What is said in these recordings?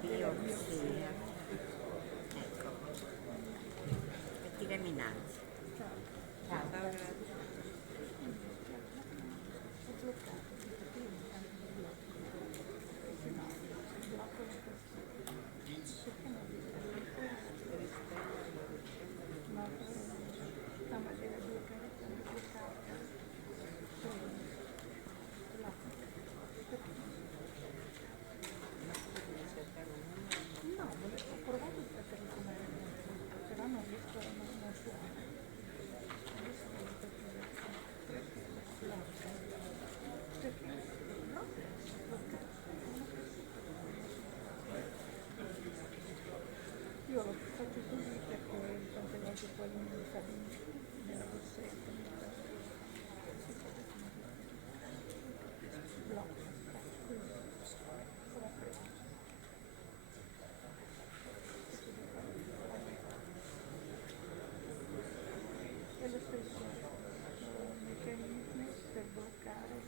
biopsia, ecco, tirami innanzi. Ciao. Io l'ho fatto così perché tante volte poi non mi fa nella borsetta, blocco, così, l'ho preso. È lo stesso meccanismo per bloccare il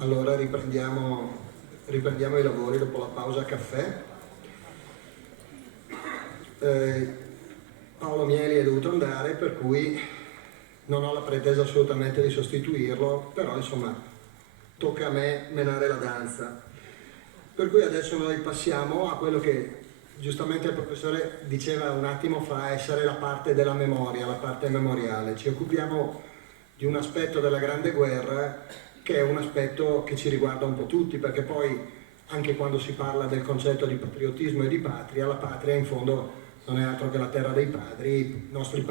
Allora riprendiamo i lavori dopo la pausa caffè. Paolo Mieli è dovuto andare, per cui non ho la pretesa assolutamente di sostituirlo, però insomma tocca a me menare la danza. Per cui adesso noi passiamo a quello che giustamente il professore diceva un attimo fa essere la parte della memoria, la parte memoriale. Ci occupiamo di un aspetto della Grande Guerra che è un aspetto che ci riguarda un po' tutti, perché poi anche quando si parla del concetto di patriottismo e di patria, la patria in fondo non è altro che la terra dei padri, i nostri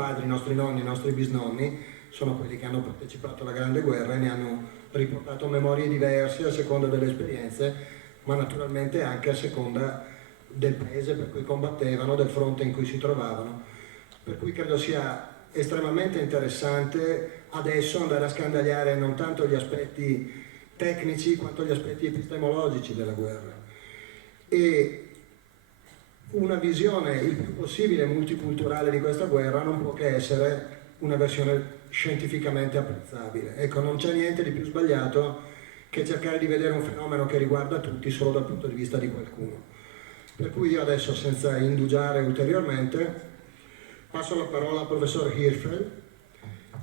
nonni, i nostri bisnonni sono quelli che hanno partecipato alla Grande Guerra e ne hanno riportato memorie diverse a seconda delle esperienze, ma naturalmente anche a seconda del paese per cui combattevano, del fronte in cui si trovavano. Per cui credo sia estremamente interessante adesso andare a scandagliare non tanto gli aspetti tecnici quanto gli aspetti epistemologici della guerra. E una visione il più possibile multiculturale di questa guerra non può che essere una versione scientificamente apprezzabile. Ecco, non c'è niente di più sbagliato che cercare di vedere un fenomeno che riguarda tutti solo dal punto di vista di qualcuno. Per cui io adesso, senza indugiare ulteriormente, passo la parola al professor Hirschfeld,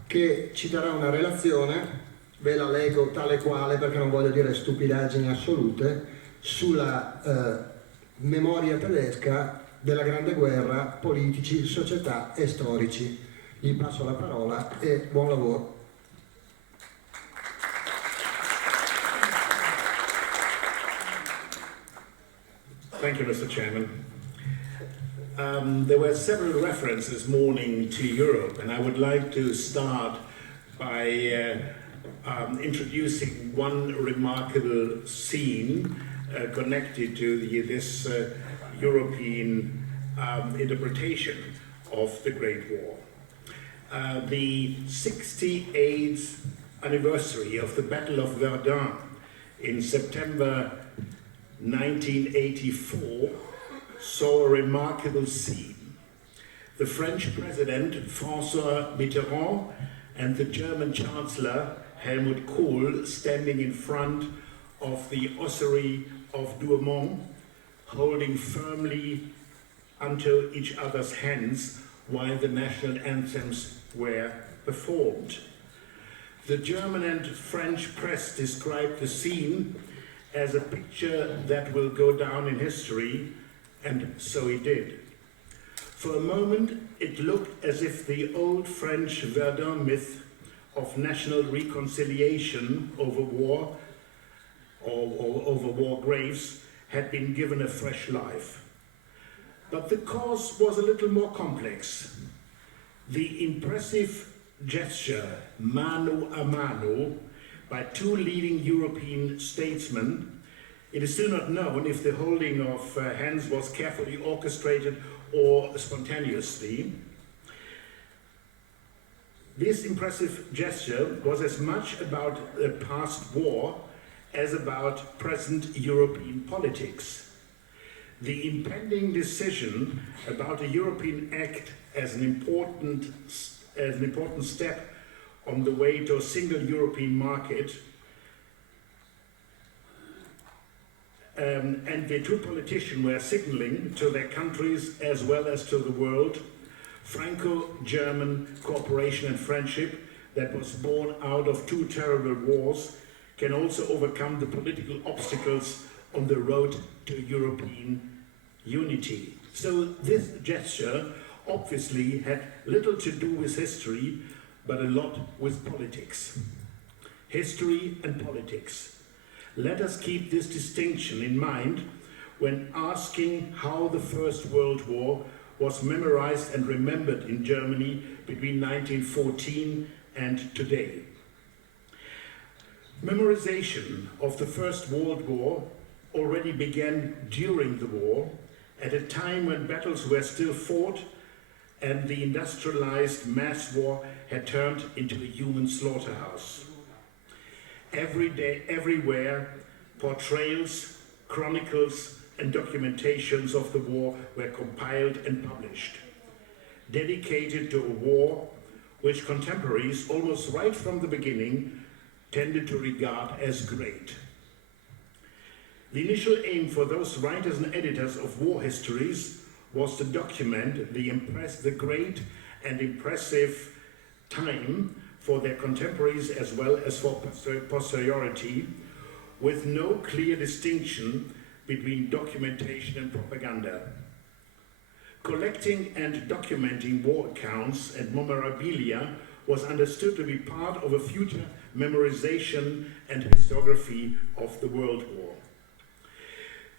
che ci darà una relazione, ve la leggo tale quale perché non voglio dire stupidaggini assolute, sulla memoria tedesca della Grande Guerra, politici, società e storici. Gli passo la parola e buon lavoro. Thank you, Mr. Chairman. There were several references this morning to Europe, and I would like to start by introducing one remarkable scene connected to this European interpretation of the Great War. The 68th anniversary of the Battle of Verdun in September 1984 saw a remarkable scene. The French President François Mitterrand and the German Chancellor Helmut Kohl standing in front of the ossuary of Douaumont, holding firmly onto each other's hands while the national anthems were performed. The German and French press described the scene as a picture that will go down in history, and so it did. For a moment, it looked as if the old French Verdun myth of national reconciliation over war, or over war graves, had been given a fresh life. But the cause was a little more complex. The impressive gesture, mano a mano, by two leading European statesmen. It is still not known if the holding of hands was carefully orchestrated or spontaneously. This impressive gesture was as much about the past war as about present European politics. The impending decision about a European Act as an important step on the way to a single European market, and the two politicians were signaling to their countries as well as to the world Franco-German cooperation and friendship that was born out of two terrible wars can also overcome the political obstacles on the road to European unity. So this gesture obviously had little to do with history, but a lot with politics. History and politics. Let us keep this distinction in mind when asking how the First World War was memorized and remembered in Germany between 1914 and today. Memorization of the First World War already began during the war, at a time when battles were still fought and the industrialized mass war had turned into a human slaughterhouse. Every day, everywhere, portrayals, chronicles, and documentations of the war were compiled and published, dedicated to a war which contemporaries, almost right from the beginning, tended to regard as great. The initial aim for those writers and editors of war histories was to document the great and impressive time for their contemporaries as well as for posterity, with no clear distinction between documentation and propaganda. Collecting and documenting war accounts and memorabilia was understood to be part of a future memorization and historiography of the World War.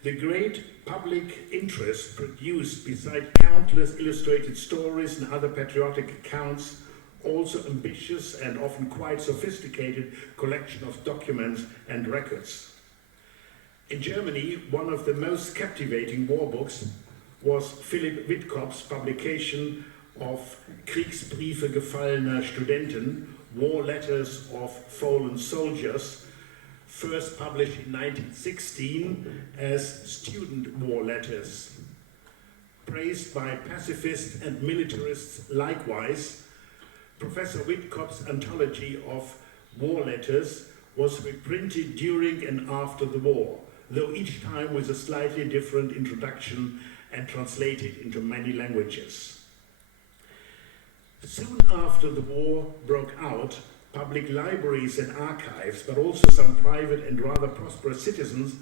The great public interest produced, beside countless illustrated stories and other patriotic accounts, also ambitious and often quite sophisticated collection of documents and records. In Germany, one of the most captivating war books was Philipp Wittkopf's publication of Kriegsbriefe gefallener Studenten, War Letters of Fallen Soldiers, first published in 1916 as student war letters. Praised by pacifists and militarists likewise, Professor Wittkopf's anthology of war letters was reprinted during and after the war, though each time with a slightly different introduction and translated into many languages. Soon after the war broke out, public libraries and archives, but also some private and rather prosperous citizens,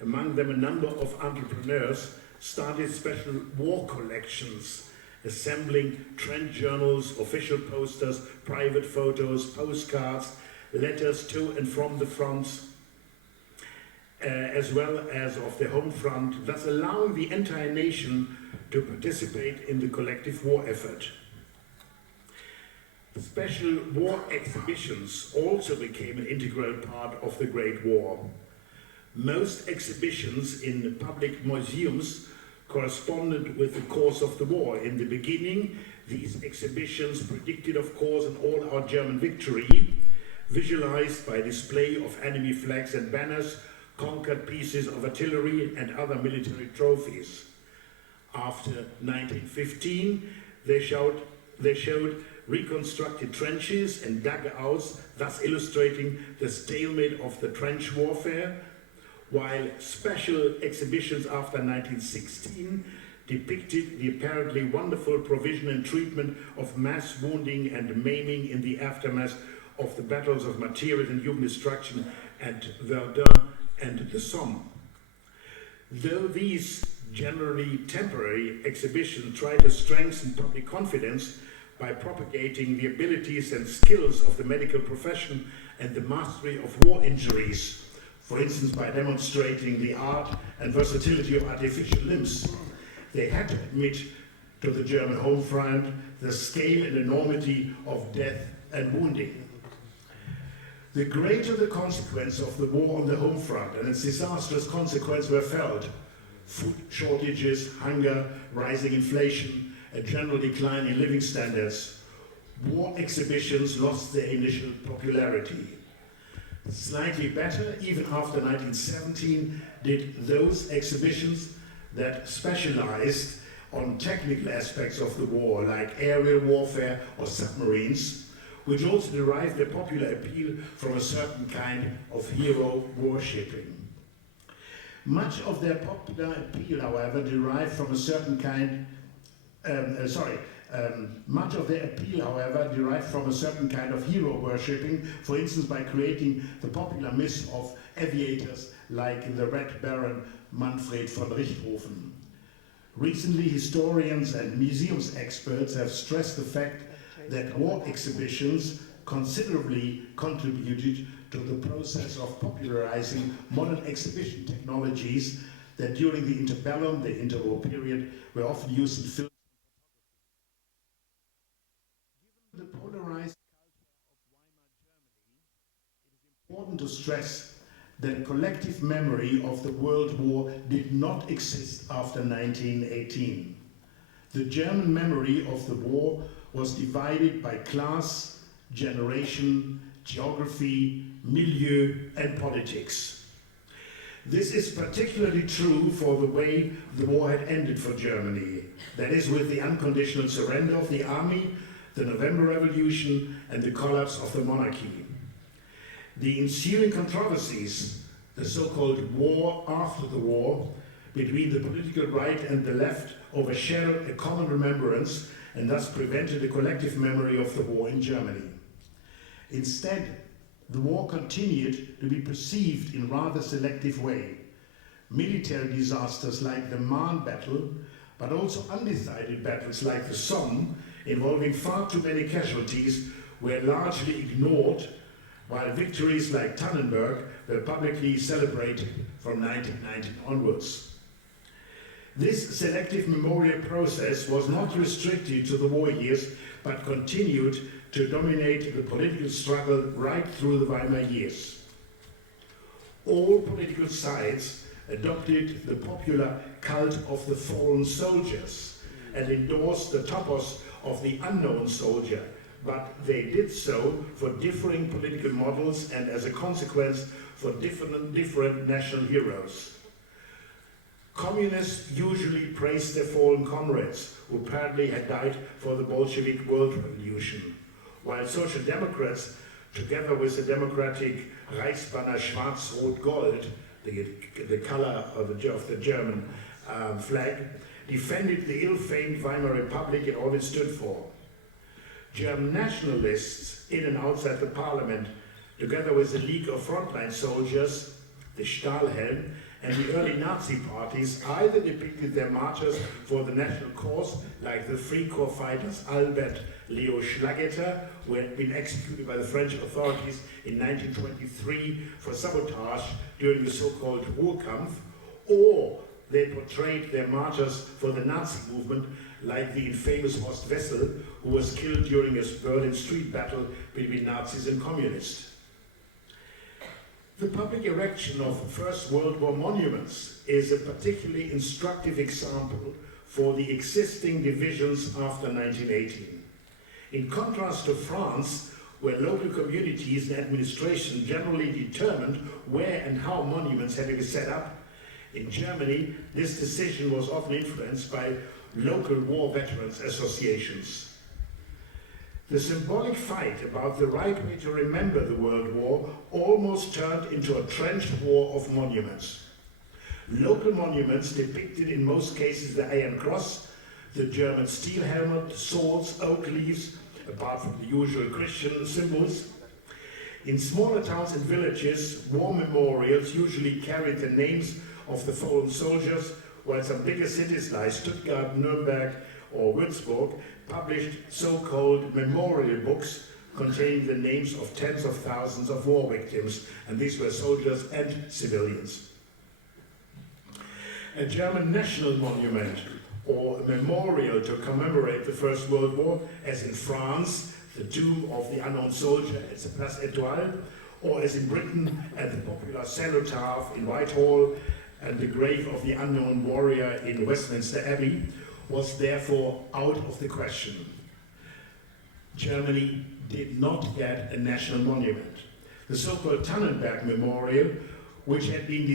among them a number of entrepreneurs, started special war collections, assembling trend journals, official posters, private photos, postcards, letters to and from the fronts, as well as of the home front, thus allowing the entire nation to participate in the collective war effort. Special war exhibitions also became an integral part of the Great War. Most exhibitions in public museums corresponded with the course of the war. In the beginning, these exhibitions predicted, of course, an all-out German victory, visualized by display of enemy flags and banners, conquered pieces of artillery and other military trophies. After 1915, they showed reconstructed trenches and dugouts, thus illustrating the stalemate of the trench warfare, while special exhibitions after 1916 depicted the apparently wonderful provision and treatment of mass wounding and maiming in the aftermath of the battles of Material and Human Destruction at Verdun and the Somme. Though these generally temporary exhibitions try to strengthen public confidence by propagating the abilities and skills of the medical profession and the mastery of war injuries for instance by demonstrating the art and versatility of artificial limbs. They had to admit to the German home front the scale and enormity of death and wounding. The greater the consequence of the war on the home front and its disastrous consequences were felt, food shortages, hunger, rising inflation, a general decline in living standards, war exhibitions lost their initial popularity. Slightly better, even after 1917, did those exhibitions that specialized on technical aspects of the war, like aerial warfare or submarines, which also derived a popular appeal from a certain kind of hero worshipping. Much of their popular appeal, however, derived from a certain kind much of their appeal, however, derived from a certain kind of hero worshipping, for instance by creating the popular myth of aviators like the Red Baron Manfred von Richthofen. Recently, historians and museums experts have stressed the fact that war exhibitions considerably contributed to the process of popularizing modern exhibition technologies that during the interbellum, the interwar period, were often used in film. Given the polarized culture of Weimar Germany, it is important to stress that a collective memory of the World War did not exist after 1918. The German memory of the war was divided by class, generation, geography, milieu, and politics. This is particularly true for the way the war had ended for Germany, that is, with the unconditional surrender of the army, the November Revolution, and the collapse of the monarchy. The ensuing controversies, the so-called war after the war, between the political right and the left overshadowed a common remembrance and thus prevented a collective memory of the war in Germany. Instead, the war continued to be perceived in rather selective way. Military disasters like the Marne battle, but also undecided battles like the Somme, involving far too many casualties, were largely ignored, while victories like Tannenberg were publicly celebrated from 1919 onwards. This selective memorial process was not restricted to the war years, but continued to dominate the political struggle right through the Weimar years. All political sides adopted the popular cult of the fallen soldiers and endorsed the topos of the unknown soldier, but they did so for differing political models and as a consequence for different national heroes. Communists usually praised their fallen comrades, who apparently had died for the Bolshevik world revolution, while Social Democrats, together with the democratic Reichsbanner Schwarz-Rot-Gold, the color of the German flag, defended the ill-famed Weimar Republic and all it stood for. German nationalists in and outside the parliament, together with the League of Frontline Soldiers, the Stahlhelm, and the early Nazi parties either depicted their martyrs for the national cause, like the Free Corps fighters Albert Leo Schlageter, who had been executed by the French authorities in 1923 for sabotage during the so-called Ruhrkampf, or they portrayed their martyrs for the Nazi movement, like the infamous Horst Wessel, who was killed during a Berlin street battle between Nazis and communists. The public erection of First World War monuments is a particularly instructive example for the existing divisions after 1918. In contrast to France, where local communities and administration generally determined where and how monuments had to be set up, in Germany, this decision was often influenced by local war veterans associations. The symbolic fight about the right way to remember the World War almost turned into a trench war of monuments. Local monuments depicted in most cases the Iron Cross, the German steel helmet, swords, oak leaves, apart from the usual Christian symbols. In smaller towns and villages, war memorials usually carried the names of the fallen soldiers, while some bigger cities like Stuttgart, Nuremberg, or Würzburg published so-called memorial books containing the names of tens of thousands of war victims, and these were soldiers and civilians. A German national monument or a memorial to commemorate the First World War, as in France, the tomb of the unknown soldier at the Place Étoile, or as in Britain at the popular cenotaph in Whitehall and the grave of the unknown warrior in Westminster Abbey, was therefore out of the question. Germany did not get a national monument. The so-called Tannenberg Memorial, which had been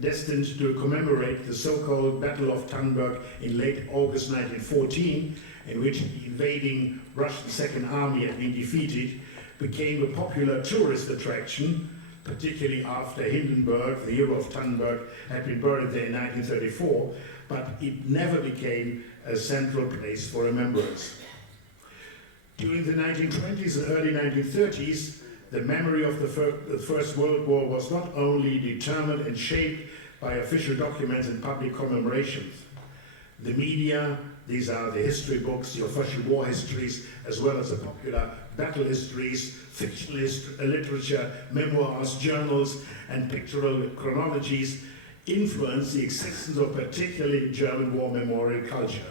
destined to commemorate the so-called Battle of Tannenberg in late August 1914, in which the invading Russian Second Army had been defeated, became a popular tourist attraction, particularly after Hindenburg, the hero of Tannenberg, had been buried there in 1934, but it never became a central place for remembrance. During the 1920s and early 1930s, the memory of the First World War was not only determined and shaped by official documents and public commemorations. The media, these are the history books, the official war histories, as well as the popular battle histories, fictional literature, memoirs, journals, and pictorial chronologies, influenced the existence of particularly German war memorial culture.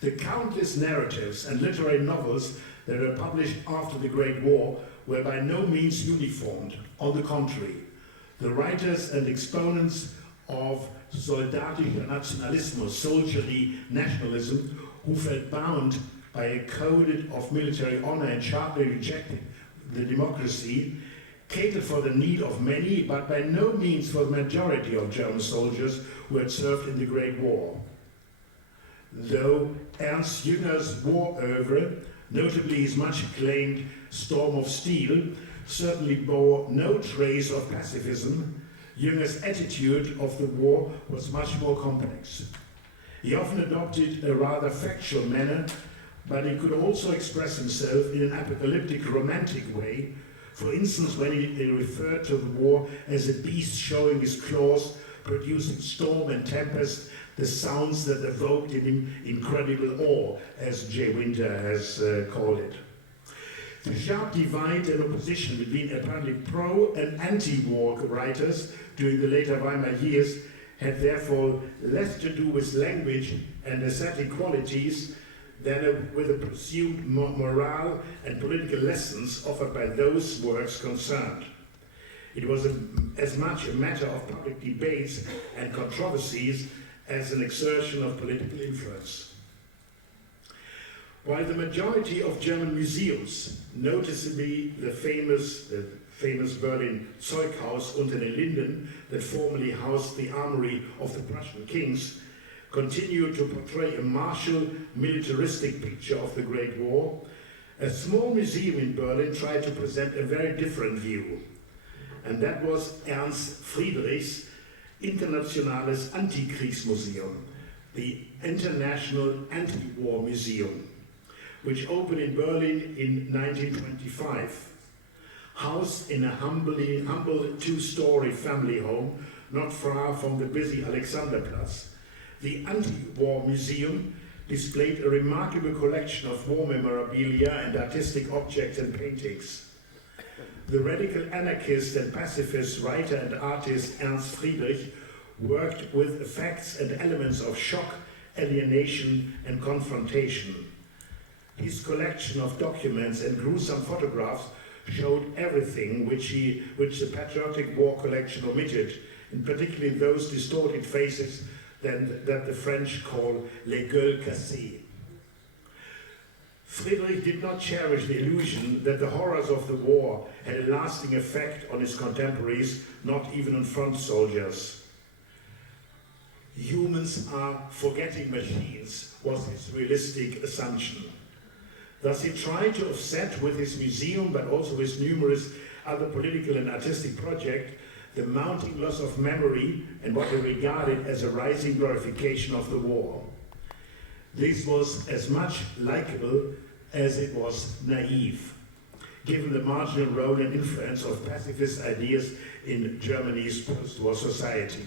The countless narratives and literary novels that were published after the Great War were by no means uniformed. On the contrary, the writers and exponents of soldatischer Nationalismus, soldierly nationalism, who felt bound by a code of military honor and sharply rejected the democracy, catered for the need of many, but by no means for the majority of German soldiers who had served in the Great War. Though Ernst Jünger's war oeuvre, notably his much acclaimed Storm of Steel, certainly bore no trace of pacifism, Jünger's attitude of the war was much more complex. He often adopted a rather factual manner, but he could also express himself in an apocalyptic, romantic way. For instance, when he referred to the war as a beast showing his claws, producing storm and tempest, the sounds that evoked in him incredible awe, as J. Winter has called it. The sharp divide and opposition between apparently pro- and anti-war writers during the later Weimar years had therefore less to do with language and aesthetic qualities than with the presumed morale and political lessons offered by those works concerned. It was as much a matter of public debates and controversies as an exertion of political influence. While the majority of German museums, noticeably the famous Berlin Zeughaus unter den Linden that formerly housed the armory of the Prussian kings, continued to portray a martial, militaristic picture of the Great War, a small museum in Berlin tried to present a very different view. And that was Ernst Friedrichs Internationales Antikriegsmuseum, the International Anti-War Museum, which opened in Berlin in 1925. Housed in a humble two-story family home not far from the busy Alexanderplatz, the Anti-War Museum displayed a remarkable collection of war memorabilia and artistic objects and paintings. The radical anarchist and pacifist writer and artist Ernst Friedrich worked with effects and elements of shock, alienation, and confrontation. His collection of documents and gruesome photographs showed everything which the patriotic war collection omitted, and particularly those distorted faces that the French call les gueules cassées. Friedrich did not cherish the illusion that the horrors of the war had a lasting effect on his contemporaries, not even on front soldiers. Humans are forgetting machines, was his realistic assumption. Thus he tried to offset with his museum, but also with numerous other political and artistic projects, the mounting loss of memory and what he regarded as a rising glorification of the war. This was as much likable as it was naive, given the marginal role and influence of pacifist ideas in Germany's post-war society.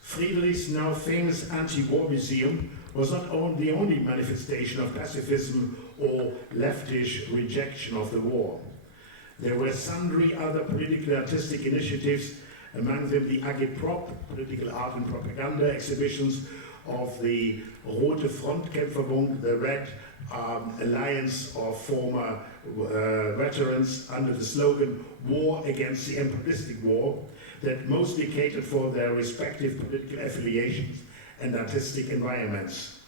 Friedrich's now famous anti-war museum was not the only manifestation of pacifism or leftish rejection of the war. There were sundry other political artistic initiatives, among them the Agitprop, political art and propaganda exhibitions of the Rote Frontkämpferbund, the Red Alliance of former veterans under the slogan "War Against the Imperialistic War," that mostly catered for their respective political affiliations and artistic environments.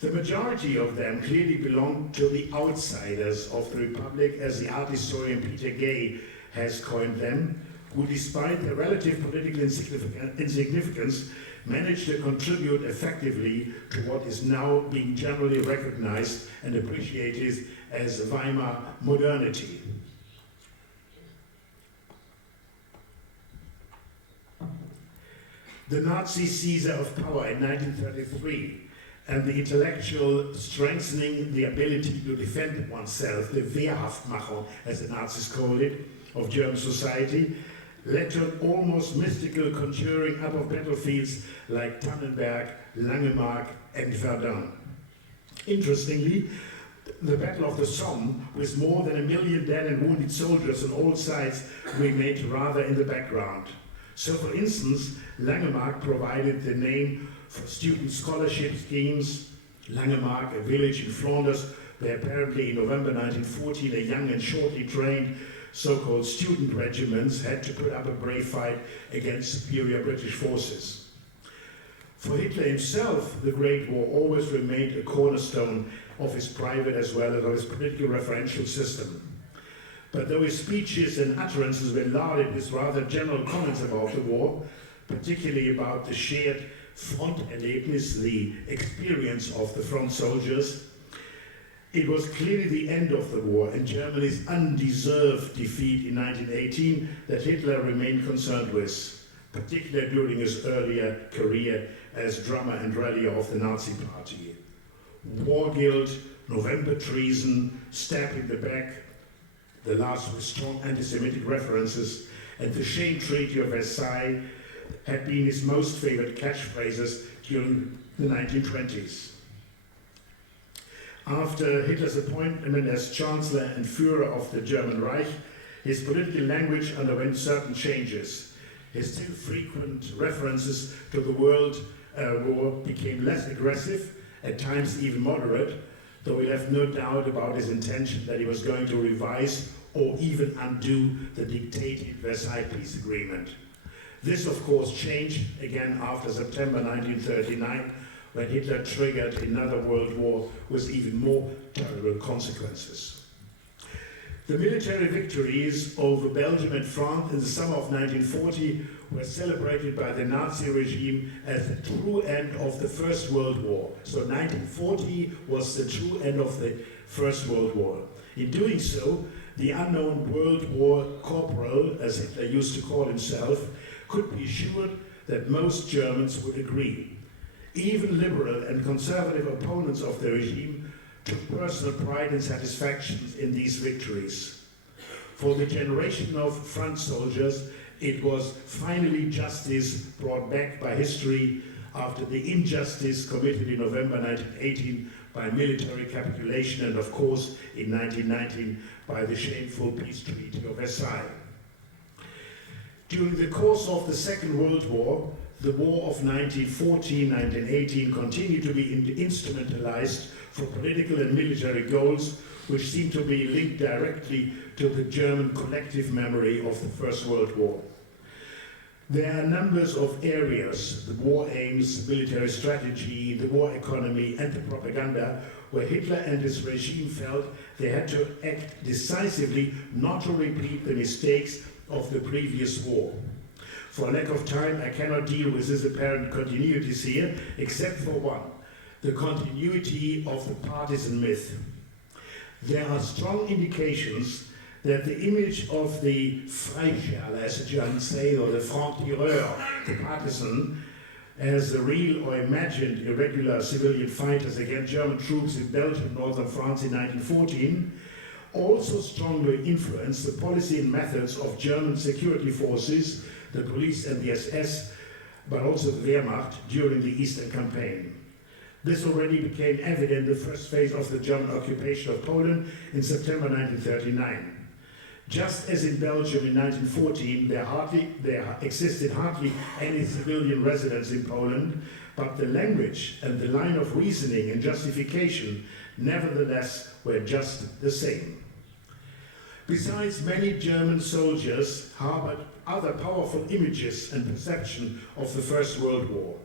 The majority of them clearly belonged to the outsiders of the Republic, as the art historian Peter Gay has coined them, who, despite their relative political insignificance, managed to contribute effectively to what is now being generally recognized and appreciated as Weimar modernity. The Nazi seizure of power in 1933 and the intellectual strengthening the ability to defend oneself, the Wehrhaftmachung, as the Nazis called it, of German society, led to an almost mystical conjuring up of battlefields like Tannenberg, Langemark, and Verdun. Interestingly, the Battle of the Somme, with more than 1 million dead and wounded soldiers on all sides, remained rather in the background. So, for instance, Langemark provided the name for student scholarship schemes. Langemark, a village in Flanders, where apparently in November 1914 a young and shortly trained so-called student regiments had to put up a brave fight against superior British forces. For Hitler himself, the Great War always remained a cornerstone of his private as well as of his political referential system. But though his speeches and utterances were larded with rather general comments about the war, particularly about the shared Fronterlebnis, the experience of the front soldiers, it was clearly the end of the war and Germany's undeserved defeat in 1918 that Hitler remained concerned with, particularly during his earlier career as drummer and rallier of the Nazi Party. War guilt, November treason, stab in the back, the last with strong anti-Semitic references, and the shame treaty of Versailles had been his most favored catchphrases during the 1920s. After Hitler's appointment as Chancellor and Führer of the German Reich, his political language underwent certain changes. His still frequent references to the World War became less aggressive, at times even moderate, though we left no doubt about his intention that he was going to revise or even undo the dictated Versailles Peace Agreement. This, of course, changed again after September 1939, when Hitler triggered another world war with even more terrible consequences. The military victories over Belgium and France in the summer of 1940 were celebrated by the Nazi regime as the true end of the First World War. So 1940 was the true end of the First World War. In doing so, the unknown World War corporal, as Hitler used to call himself, could be assured that most Germans would agree. Even liberal and conservative opponents of the regime took personal pride and satisfaction in these victories. For the generation of front soldiers, it was finally justice brought back by history after the injustice committed in November 1918 by military capitulation and, of course, in 1919 by the shameful peace treaty of Versailles. During the course of the Second World War, the war of 1914-1918 continued to be instrumentalized for political and military goals, which seemed to be linked directly to the German collective memory of the First World War. There are numbers of areas, the war aims, military strategy, the war economy, and the propaganda, where Hitler and his regime felt they had to act decisively not to repeat the mistakes of the previous war. For lack of time, I cannot deal with this apparent continuities here, except for one, the continuity of the partisan myth. There are strong indications that the image of the Freischärler, as the Germans say, or the Franc-Tireur, the partisan, as the real or imagined irregular civilian fighters against German troops in Belgium, northern France in 1914, also strongly influenced the policy and methods of German security forces, the police and the SS, but also the Wehrmacht during the Eastern Campaign. This already became evident in the first phase of the German occupation of Poland in September 1939. Just as in Belgium in 1914, there existed hardly any civilian residents in Poland, but the language and the line of reasoning and justification nevertheless were just the same. Besides, many German soldiers harbored other powerful images and perception of the First World War,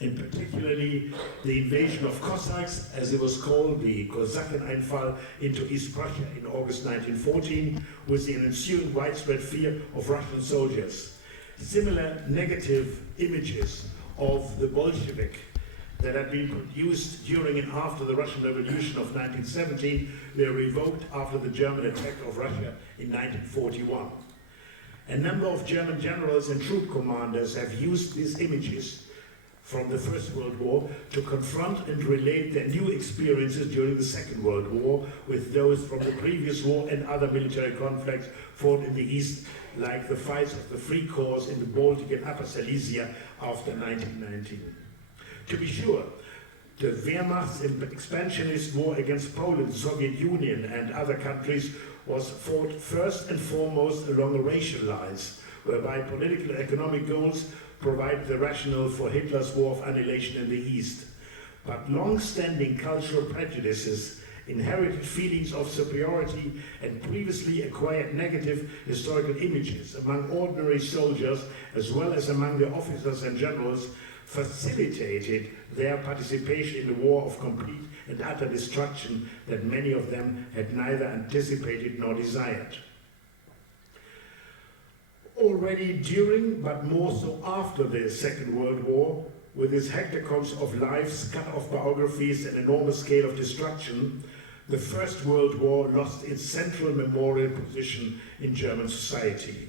in particularly the invasion of Cossacks, as it was called, the Kosakeneinfall into East Prussia in August 1914, with the ensuing widespread fear of Russian soldiers. Similar negative images of the Bolshevik that had been produced during and after the Russian Revolution of 1917 were revoked after the German attack of Russia in 1941. A number of German generals and troop commanders have used these images from the First World War to confront and relate their new experiences during the Second World War with those from the previous war and other military conflicts fought in the East, like the fights of the Free Corps in the Baltic and Upper Silesia after 1919. To be sure, the Wehrmacht's expansionist war against Poland, the Soviet Union and other countries was fought first and foremost along racial lines, whereby political and economic goals provide the rationale for Hitler's war of annihilation in the East. But long-standing cultural prejudices, inherited feelings of superiority, and previously acquired negative historical images among ordinary soldiers, as well as among the officers and generals, facilitated their participation in a war of complete and utter destruction that many of them had neither anticipated nor desired. Already during, but more so after the Second World War, with its hectacombs of lives, cut-off biographies, and enormous scale of destruction, the First World War lost its central memorial position in German society.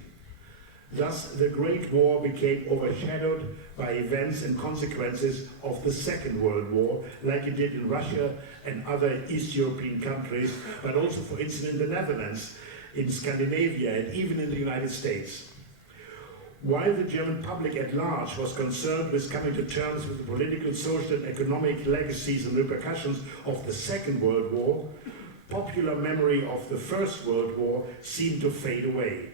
Thus, the Great War became overshadowed by events and consequences of the Second World War, like it did in Russia and other East European countries, but also, for instance, in the Netherlands, in Scandinavia, and even in the United States. While the German public at large was concerned with coming to terms with the political, social, and economic legacies and repercussions of the Second World War, popular memory of the First World War seemed to fade away.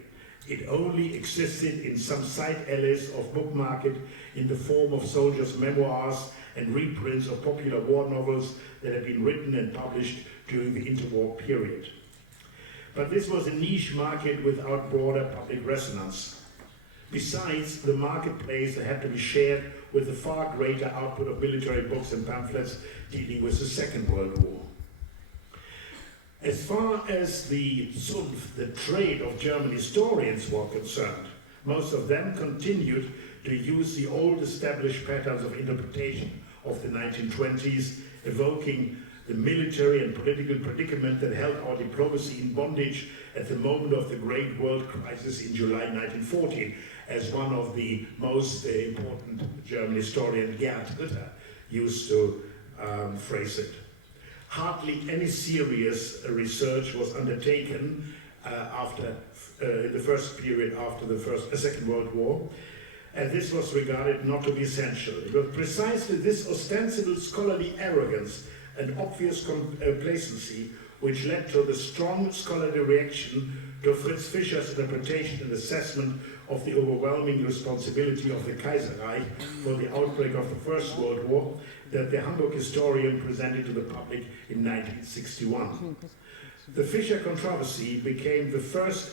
It only existed in some side alleys of bookmarket in the form of soldiers' memoirs and reprints of popular war novels that had been written and published during the interwar period. But this was a niche market without broader public resonance. Besides, the marketplace had to be shared with a far greater output of military books and pamphlets dealing with the Second World War. As far as the Zunft, the trade of German historians, were concerned, most of them continued to use the old established patterns of interpretation of the 1920s, evoking the military and political predicament that held our diplomacy in bondage at the moment of the Great World Crisis in July 1914, as one of the most important German historian, Gerd Ritter, used to phrase it. Hardly any serious research was undertaken in the first period after the Second World War, and this was regarded not to be essential. It was precisely this ostensible scholarly arrogance and obvious complacency which led to the strong scholarly reaction to Fritz Fischer's interpretation and assessment of the overwhelming responsibility of the Kaiserreich for the outbreak of the First World War that the Hamburg historian presented to the public in 1961. The Fischer controversy became the first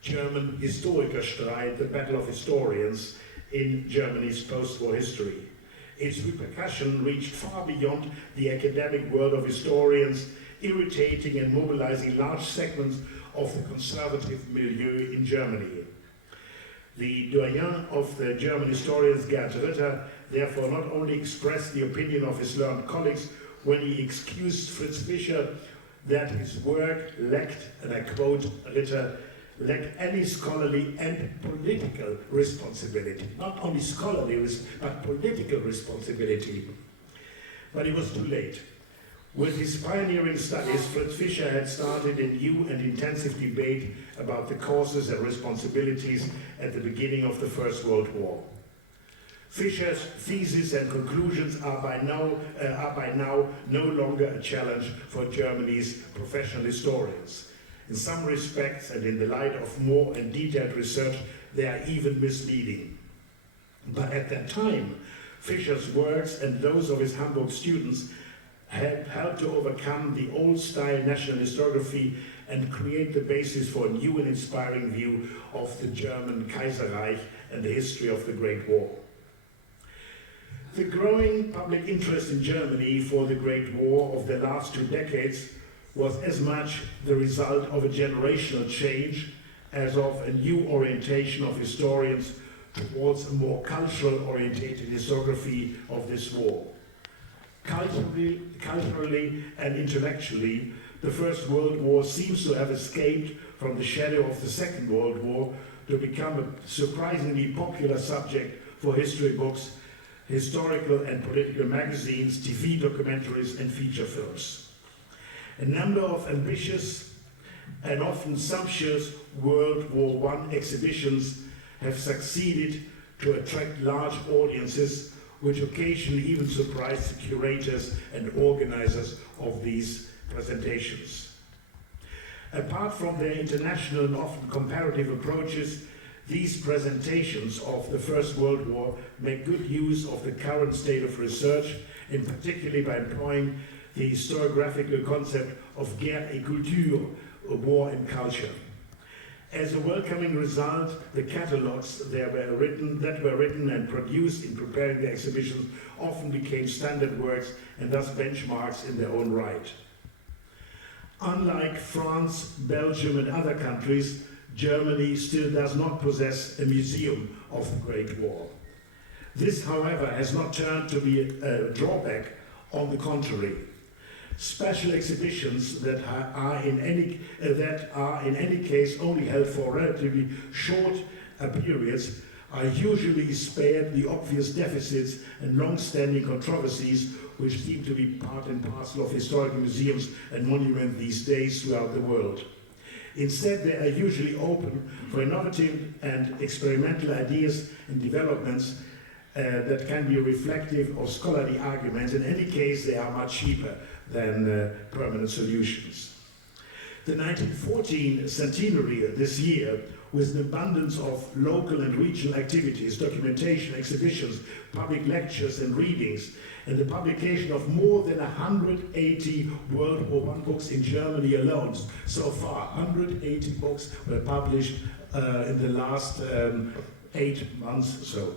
German Historikerstreit, the Battle of Historians, in Germany's post-war history. Its repercussion reached far beyond the academic world of historians, irritating and mobilizing large segments of the conservative milieu in Germany. The doyen of the German historians, Gerd Ritter, therefore not only expressed the opinion of his learned colleagues when he excused Fritz Fischer that his work lacked, and I quote Ritter, lacked any scholarly and political responsibility. Not only scholarly, but political responsibility. But it was too late. With his pioneering studies, Fritz Fischer had started a new and intensive debate about the causes and responsibilities at the beginning of the First World War. Fischer's thesis and conclusions are by now no longer a challenge for Germany's professional historians. In some respects, and in the light of more and detailed research, they are even misleading. But at that time, Fischer's works and those of his Hamburg students had helped to overcome the old-style national historiography and create the basis for a new and inspiring view of the German Kaiserreich and the history of the Great War. The growing public interest in Germany for the Great War of the last 2 decades was as much the result of a generational change as of a new orientation of historians towards a more cultural-orientated historiography of this war. Culturally and intellectually, the First World War seems to have escaped from the shadow of the Second World War to become a surprisingly popular subject for history books, historical and political magazines, TV documentaries, and feature films. A number of ambitious and often sumptuous World War I exhibitions have succeeded to attract large audiences, which occasionally even surprise the curators and organizers of these presentations. Apart from their international and often comparative approaches, these presentations of the First World War make good use of the current state of research, in particular by employing the historiographical concept of guerre et culture, war and culture. As a welcoming result, the catalogues that were written and produced in preparing the exhibitions often became standard works and thus benchmarks in their own right. Unlike France, Belgium and other countries, Germany still does not possess a museum of the Great War. This, however, has not turned to be a drawback. On the contrary, special exhibitions that are in any case only held for relatively short periods are usually spared the obvious deficits and long-standing controversies which seem to be part and parcel of historical museums and monuments these days throughout the world. Instead, they are usually open for innovative and experimental ideas and developments that can be reflective of scholarly arguments. In any case, they are much cheaper than permanent solutions. The 1914 centenary this year, with an abundance of local and regional activities, documentation, exhibitions, public lectures and readings, and the publication of more than 180 World War I books in Germany alone. So far, 180 books were published in the last 8 months or so.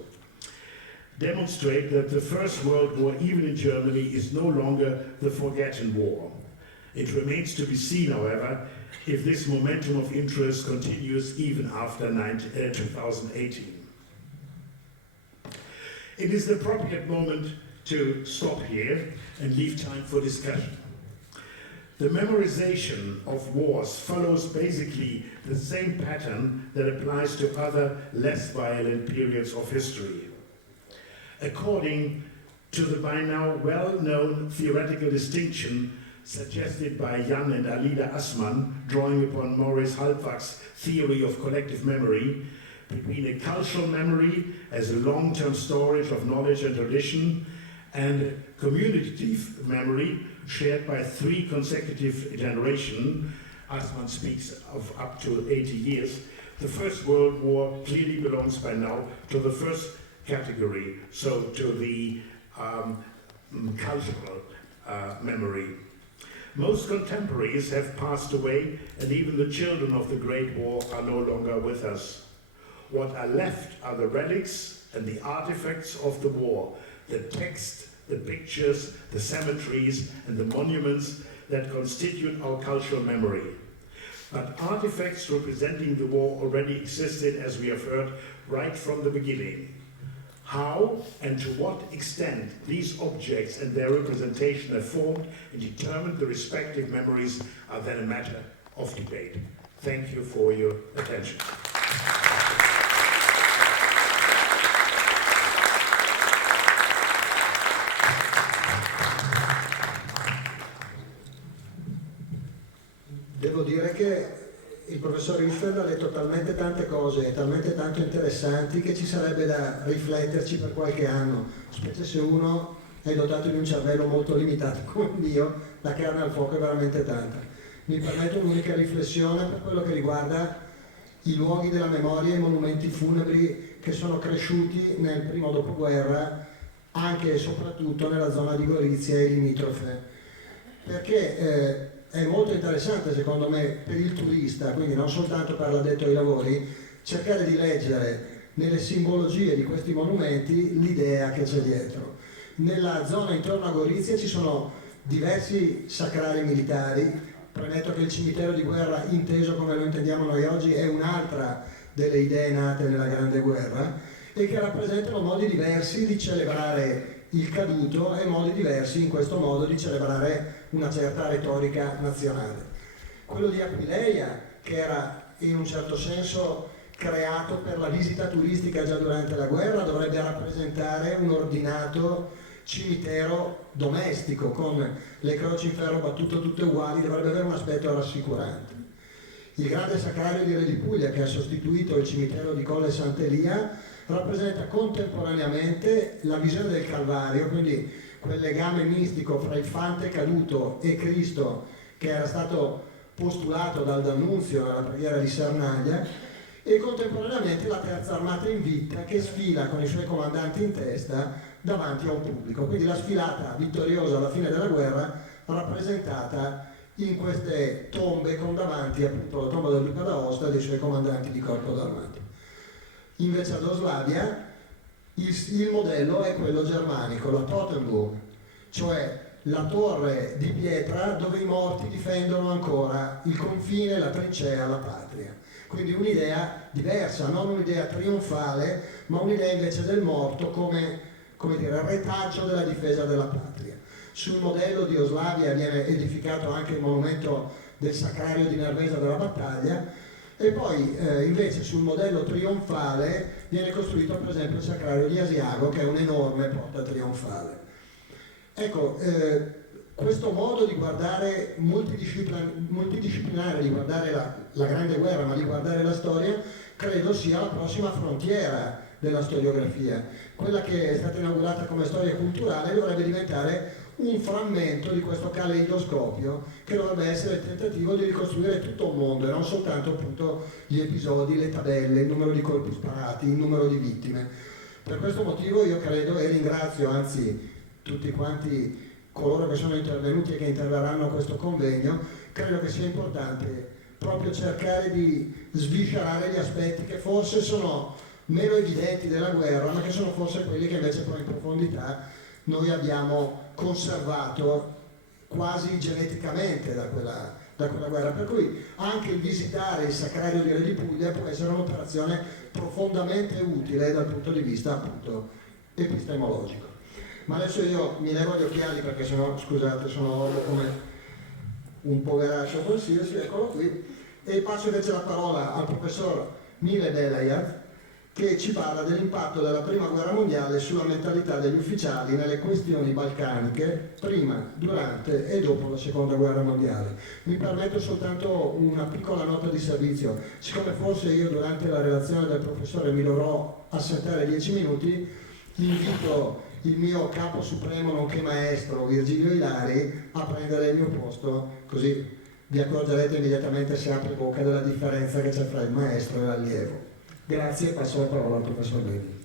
Demonstrate that the First World War, even in Germany, is no longer the forgotten war. It remains to be seen, however, if this momentum of interest continues even after 2018. It is the appropriate moment to stop here and leave time for discussion. The memorization of wars follows basically the same pattern that applies to other less violent periods of history. According to the by now well-known theoretical distinction suggested by Jan and Alida Assmann, drawing upon Maurice Halbwach's theory of collective memory, between a cultural memory as a long-term storage of knowledge and tradition, and communicative memory shared by 3 consecutive generations, Assmann speaks of up to 80 years, the First World War clearly belongs by now to the first category, so to the cultural memory. Most contemporaries have passed away, and even the children of the Great War are no longer with us. What are left are the relics and the artifacts of the war, the text, the pictures, the cemeteries, and the monuments that constitute our cultural memory. But artifacts representing the war already existed, as we have heard, right from the beginning. How and to what extent these objects and their representation have formed and determined the respective memories are then a matter of debate. Thank you for your attention. Devo dire che il professor Riffeld ha detto talmente tante cose, talmente tanto interessanti, che ci sarebbe da rifletterci per qualche anno, specie se uno è dotato di un cervello molto limitato come il mio, la carne al fuoco è veramente tanta. Mi permetto un'unica riflessione per quello che riguarda i luoghi della memoria e i monumenti funebri che sono cresciuti nel primo dopoguerra, anche e soprattutto nella zona di Gorizia e limitrofe, perché è molto interessante secondo me per il turista, quindi non soltanto per l'addetto ai lavori, cercare di leggere nelle simbologie di questi monumenti l'idea che c'è dietro. Nella zona intorno a Gorizia ci sono diversi sacrari militari. Premetto che il cimitero di guerra, inteso come lo intendiamo noi oggi, è un'altra delle idee nate nella Grande Guerra e che rappresentano modi diversi di celebrare il caduto e modi diversi in questo modo di celebrare una certa retorica nazionale. Quello di Aquileia, che era in un certo senso creato per la visita turistica già durante la guerra, dovrebbe rappresentare un ordinato cimitero domestico con le croci in ferro battuto tutte uguali, dovrebbe avere un aspetto rassicurante. Il grande sacrario di Re di Puglia, che ha sostituito il cimitero di Colle Sant'Elia, rappresenta contemporaneamente la visione del Calvario, quindi quel legame mistico fra il fante caduto e Cristo che era stato postulato dal D'Annunzio nella preghiera di Sernaglia, e contemporaneamente la terza armata invicta che sfila con i suoi comandanti in testa davanti a un pubblico. Quindi la sfilata vittoriosa alla fine della guerra rappresentata in queste tombe con davanti appunto la tomba del Duca d'Aosta e dei suoi comandanti di corpo d'armata. Invece ad Oslavia il modello è quello germanico, la Tottenburg, cioè la torre di pietra dove i morti difendono ancora il confine, la trincea, la patria. Quindi un'idea diversa, non un'idea trionfale, ma un'idea invece del morto come dire, retaggio della difesa della patria. Sul modello di Oslavia viene edificato anche il monumento del sacrario di Nervesa della battaglia, e poi invece sul modello trionfale viene costruito per esempio il sacrario di Asiago, che è un'enorme porta trionfale. Ecco, questo modo di guardare multidisciplinare, di guardare la Grande Guerra, ma di guardare la storia, credo sia la prossima frontiera della storiografia. Quella che è stata inaugurata come storia culturale dovrebbe diventare un frammento di questo caleidoscopio che dovrebbe essere il tentativo di ricostruire tutto un mondo e non soltanto appunto gli episodi, le tabelle, il numero di colpi sparati, il numero di vittime. Per questo motivo io credo e ringrazio anzi tutti quanti coloro che sono intervenuti e che interverranno a questo convegno, credo che sia importante proprio cercare di sviscerare gli aspetti che forse sono meno evidenti della guerra, ma che sono forse quelli che invece poi in profondità noi abbiamo conservato quasi geneticamente da quella guerra. Per cui anche il visitare il sacrario di Re di Puglia può essere un'operazione profondamente utile dal punto di vista appunto epistemologico. Ma adesso io mi levo gli occhiali perché sennò, scusate, sono come un poveraccio qualsiasi, eccolo qui, e passo invece la parola al professor Mile Belayat, che ci parla dell'impatto della Prima Guerra Mondiale sulla mentalità degli ufficiali nelle questioni balcaniche prima, durante e dopo la Seconda Guerra Mondiale. Mi permetto soltanto una piccola nota di servizio. Siccome forse io durante la relazione del professore mi dovrò assentare 10 minuti, invito il mio capo supremo nonché maestro Virgilio Ilari a prendere il mio posto, così vi accorgerete immediatamente se apre bocca della differenza che c'è fra il maestro e l'allievo. Grazie, passo la parola al professor Bedi.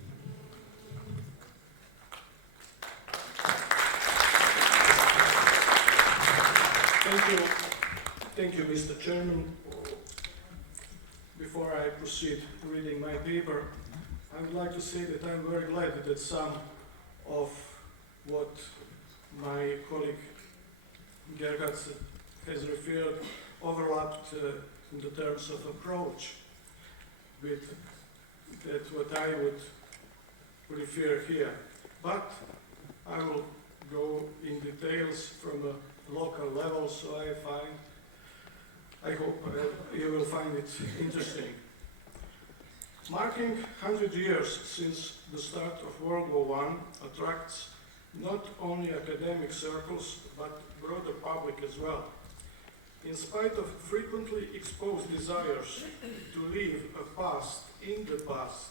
Thank you, Mr. Chairman. Before I proceed reading my paper, I would like to say that I'm very glad that some of what my colleague Gerhard has referred overlapped in the terms of approach with that what I would refer here. But I will go in details from a local level, so I hope you will find it interesting. Marking 100 years since the start of World War I attracts not only academic circles, but broader public as well. In spite of frequently exposed desires to leave a past in the past,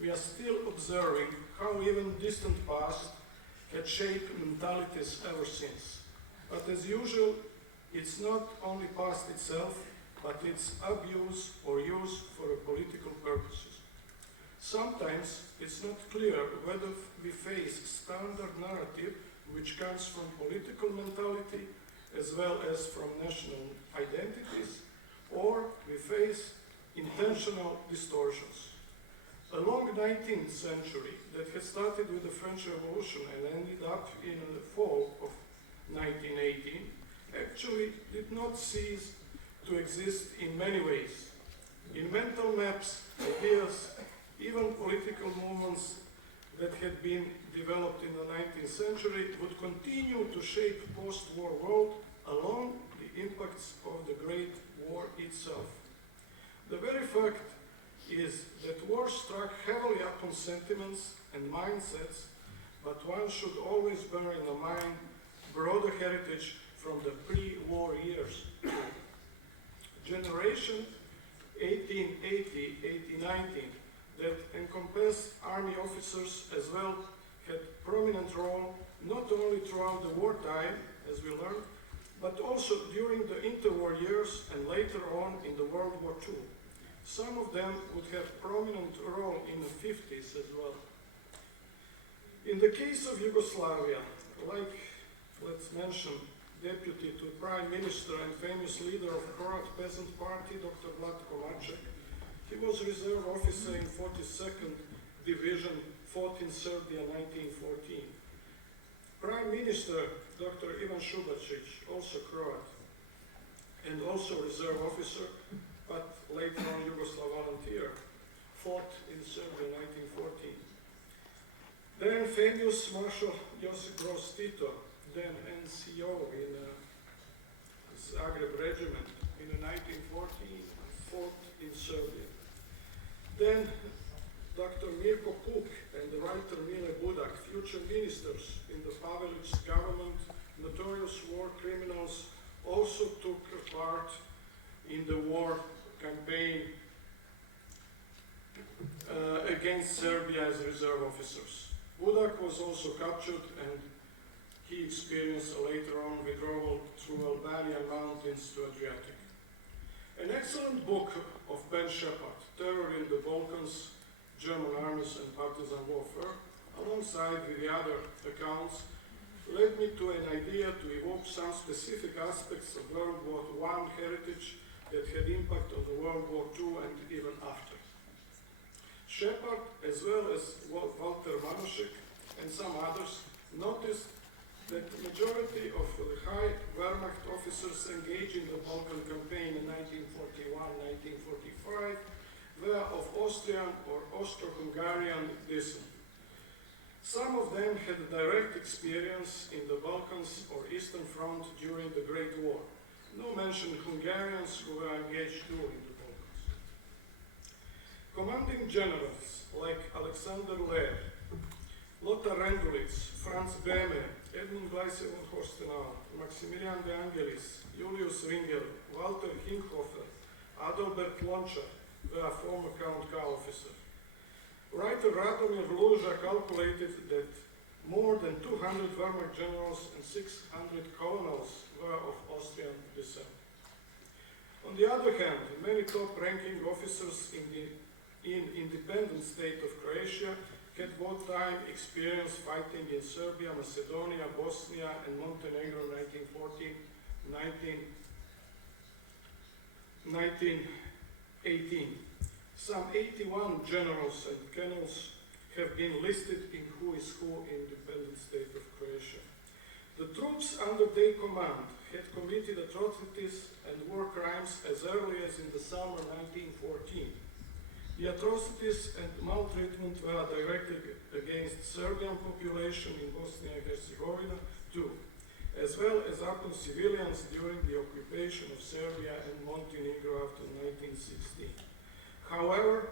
we are still observing how even distant past had shaped mentalities ever since. But as usual, it's not only past itself, but its abuse or use for political purposes. Sometimes it's not clear whether we face standard narrative which comes from political mentality as well as from national identities, or we face intentional distortions. A long 19th century that had started with the French Revolution and ended up in the fall of 1918 actually did not cease to exist in many ways. In mental maps, ideas, even political movements that had been developed in the 19th century would continue to shape post-war world along the impacts of the Great War itself. The very fact is that war struck heavily upon sentiments and mindsets, but one should always bear in mind broader heritage from the pre-war years. Generation 1880-1890 that encompassed army officers as well had prominent role not only throughout the wartime, as we learned, but also during the interwar years and later on in the World War II. Some of them would have prominent role in the 50s as well. In the case of Yugoslavia, like, let's mention, deputy to Prime Minister and famous leader of Croat Peasant Party, Dr. Vlatko Maček, he was reserve officer in 42nd Division, fought in Serbia 1914. Prime Minister Dr. Ivan Šubačić, also Croat, and also reserve officer, but later on Yugoslav volunteer, fought in Serbia 1914. Then famous Marshal Josip Broz Tito, then NCO in Zagreb Regiment in 1914, fought in Serbia. Then Dr. Mirko Puk and the writer Mile Budak, future ministers in the Pavelić's government, notorious war criminals, also took part in the war campaign against Serbia as reserve officers. Budak was also captured and he experienced a later on withdrawal through Albanian mountains to Adriatic. An excellent book of Ben Shepard, Terror in the Balkans, German Armies and Partisan Warfare, alongside with the other accounts, led me to an idea to evoke some specific aspects of World War I heritage that had impact on the World War II and even after. Shepard, as well as Walter Manošek and some others, noticed that the majority of the high Wehrmacht officers engaged in the Balkan campaign in 1941-1945 were of Austrian or Austro-Hungarian descent. Some of them had direct experience in the Balkans or Eastern Front during the Great War. No mention Hungarians who were engaged too in the Balkans. Commanding generals like Alexander Lehr, Lothar Rendulitz, Franz Behme, Edmund Gleise von Horstenau, Maximilian de Angelis, Julius Ringel, Walter Hinkhofer, Adalbert Lončar were former Count K officer. Writer Radomir Luža calculated that more than 200 Wehrmacht generals and 600 colonels were of Austrian descent. On the other hand, many top-ranking officers in the independent state of Croatia had both time experience fighting in Serbia, Macedonia, Bosnia, and Montenegro 1918. Some 81 generals and colonels have been listed in Who is Who independent state of Croatia. The troops under their command had committed atrocities and war crimes as early as in the summer 1914. The atrocities and maltreatment were directed against Serbian population in Bosnia and Herzegovina too, as well as upon civilians during the occupation of Serbia and Montenegro after 1916. However,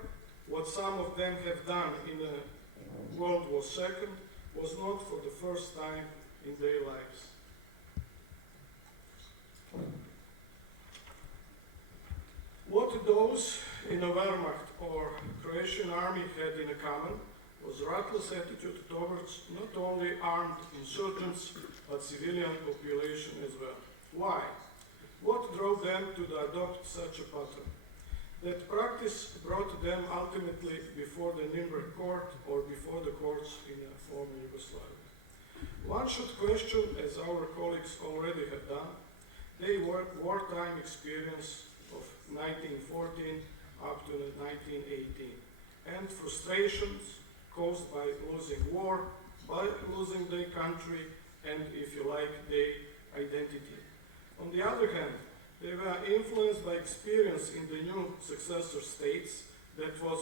what some of them have done in World War II was not for the first time in their lives. those in a Wehrmacht or Croatian army had in common was ruthless attitude towards not only armed insurgents, but civilian population as well. Why? What drove them to adopt such a pattern? That practice brought them ultimately before the Nuremberg court or before the courts in former Yugoslavia. One should question, as our colleagues already have done, their wartime experience of 1914 up to 1918 and frustrations caused by losing war, by losing their country, and, if you like, their identity. On the other hand, they were influenced by experience in the new successor states that was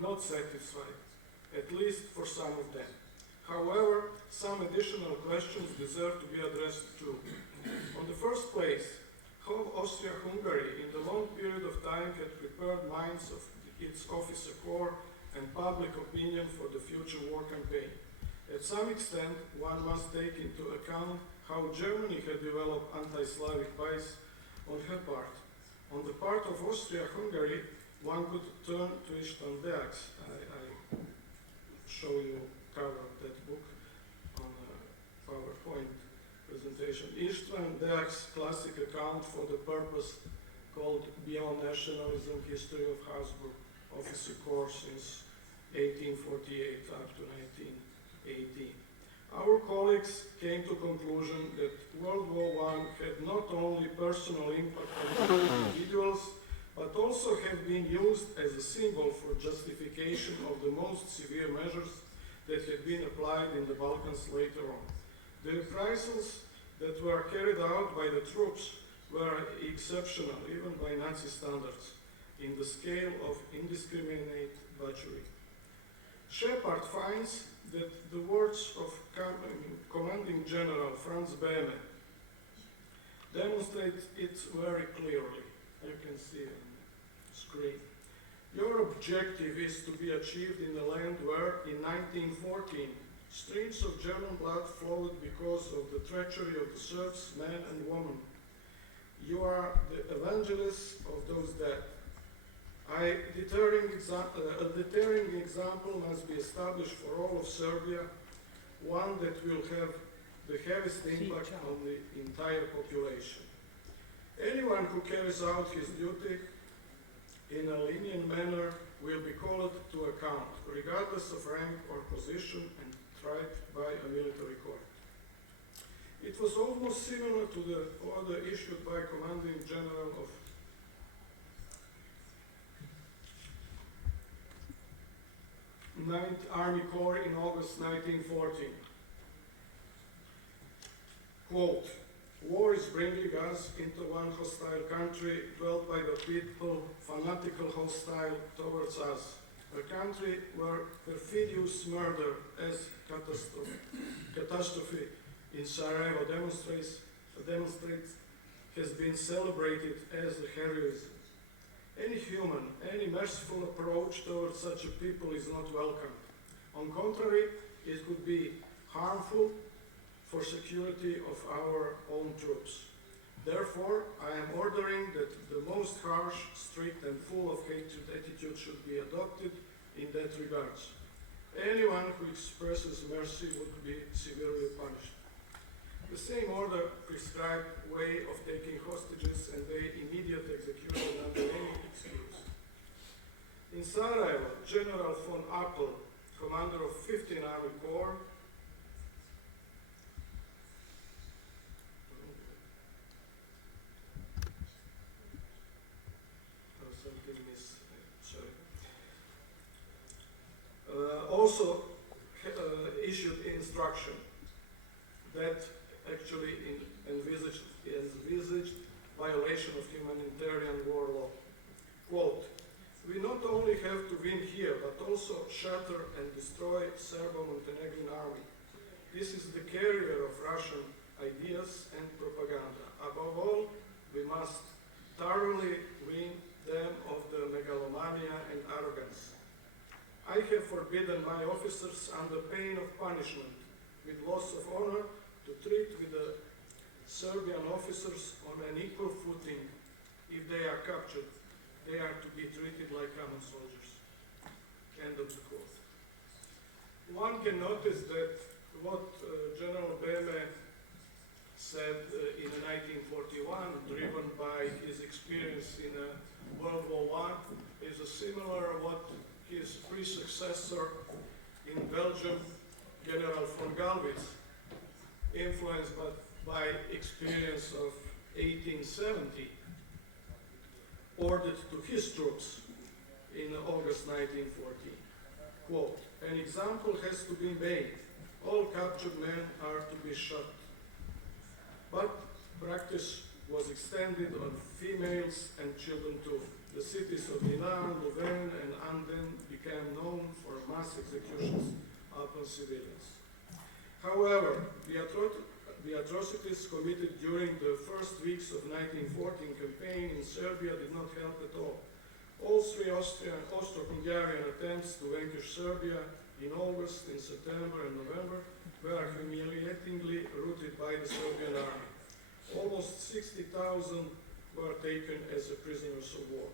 not satisfied, at least for some of them. However, some additional questions deserve to be addressed too. On the first place, how Austria-Hungary in the long period of time had prepared minds of its officer corps and public opinion for the future war campaign. At some extent, one must take into account how Germany had developed anti-Slavic bias on her part. On the part of Austria-Hungary, one could turn to István Deák's. I show you cover of that book on a PowerPoint presentation. István Deák's classic account for the purpose called Beyond Nationalism, History of Habsburg Officer Corps since 1848 up to 1918. Our colleagues came to conclusion that World War I had not only personal impact on individuals, but also have been used as a symbol for justification of the most severe measures that had been applied in the Balkans later on. The reprisals that were carried out by the troops were exceptional, even by Nazi standards, in the scale of indiscriminate butchery. Shepard finds that the words of Commanding General Franz Behme demonstrate it very clearly. You can see on the screen. Your objective is to be achieved in a land where, in 1914, streams of German blood flowed because of the treachery of the serfs, men and women. You are the evangelists of those dead. A deterring example must be established for all of Serbia, one that will have the heaviest impact on the entire population. Anyone who carries out his duty in a lenient manner will be called to account, regardless of rank or position, and tried by a military court. It was almost similar to the order issued by Commanding General of 9th Army Corps in August 1914. Quote, war is bringing us into one hostile country dwelt by the people, fanatical hostile towards us. A country where perfidious murder as catastrophe in Sarajevo demonstrates has been celebrated as a heroism. Any human, any merciful approach towards such a people is not welcome. On contrary, it could be harmful for security of our own troops. Therefore, I am ordering that the most harsh, strict, and full of hatred attitude should be adopted in that regards. Anyone who expresses mercy would be severely punished. The same order prescribed way of taking hostages and their immediate execution under any excuse. In Sarajevo, General von Appel, commander of 15th Army Corps, also issued instruction that actually envisaged violation of humanitarian war law. Quote, we not only have to win here, but also shatter and destroy Serbo-Montenegrin army. This is the carrier of Russian ideas and propaganda. Above all, we must thoroughly win them of the megalomania and arrogance. I have forbidden my officers under pain of punishment with loss of honor to treat with the Serbian officers on an equal footing if they are captured. they are to be treated like common soldiers. End of the quote. One can notice that what General Beme said in 1941, driven by his experience in World War I, is a similar what his predecessor in Belgium, General von Galwitz, influenced by experience of 1870, ordered to his troops in August 1914. Quote, an example has to be made. All captured men are to be shot. But practice was extended on females and children too. The cities of Milan, Louvain, and Anden became known for mass executions upon civilians. However, the atrocities committed during the first weeks of 1914 campaign in Serbia did not help at all. All three Austrian and Austro-Hungarian attempts to vanquish Serbia in August, in September, and November were humiliatingly routed by the Serbian army. Almost 60,000 were taken as prisoners of war.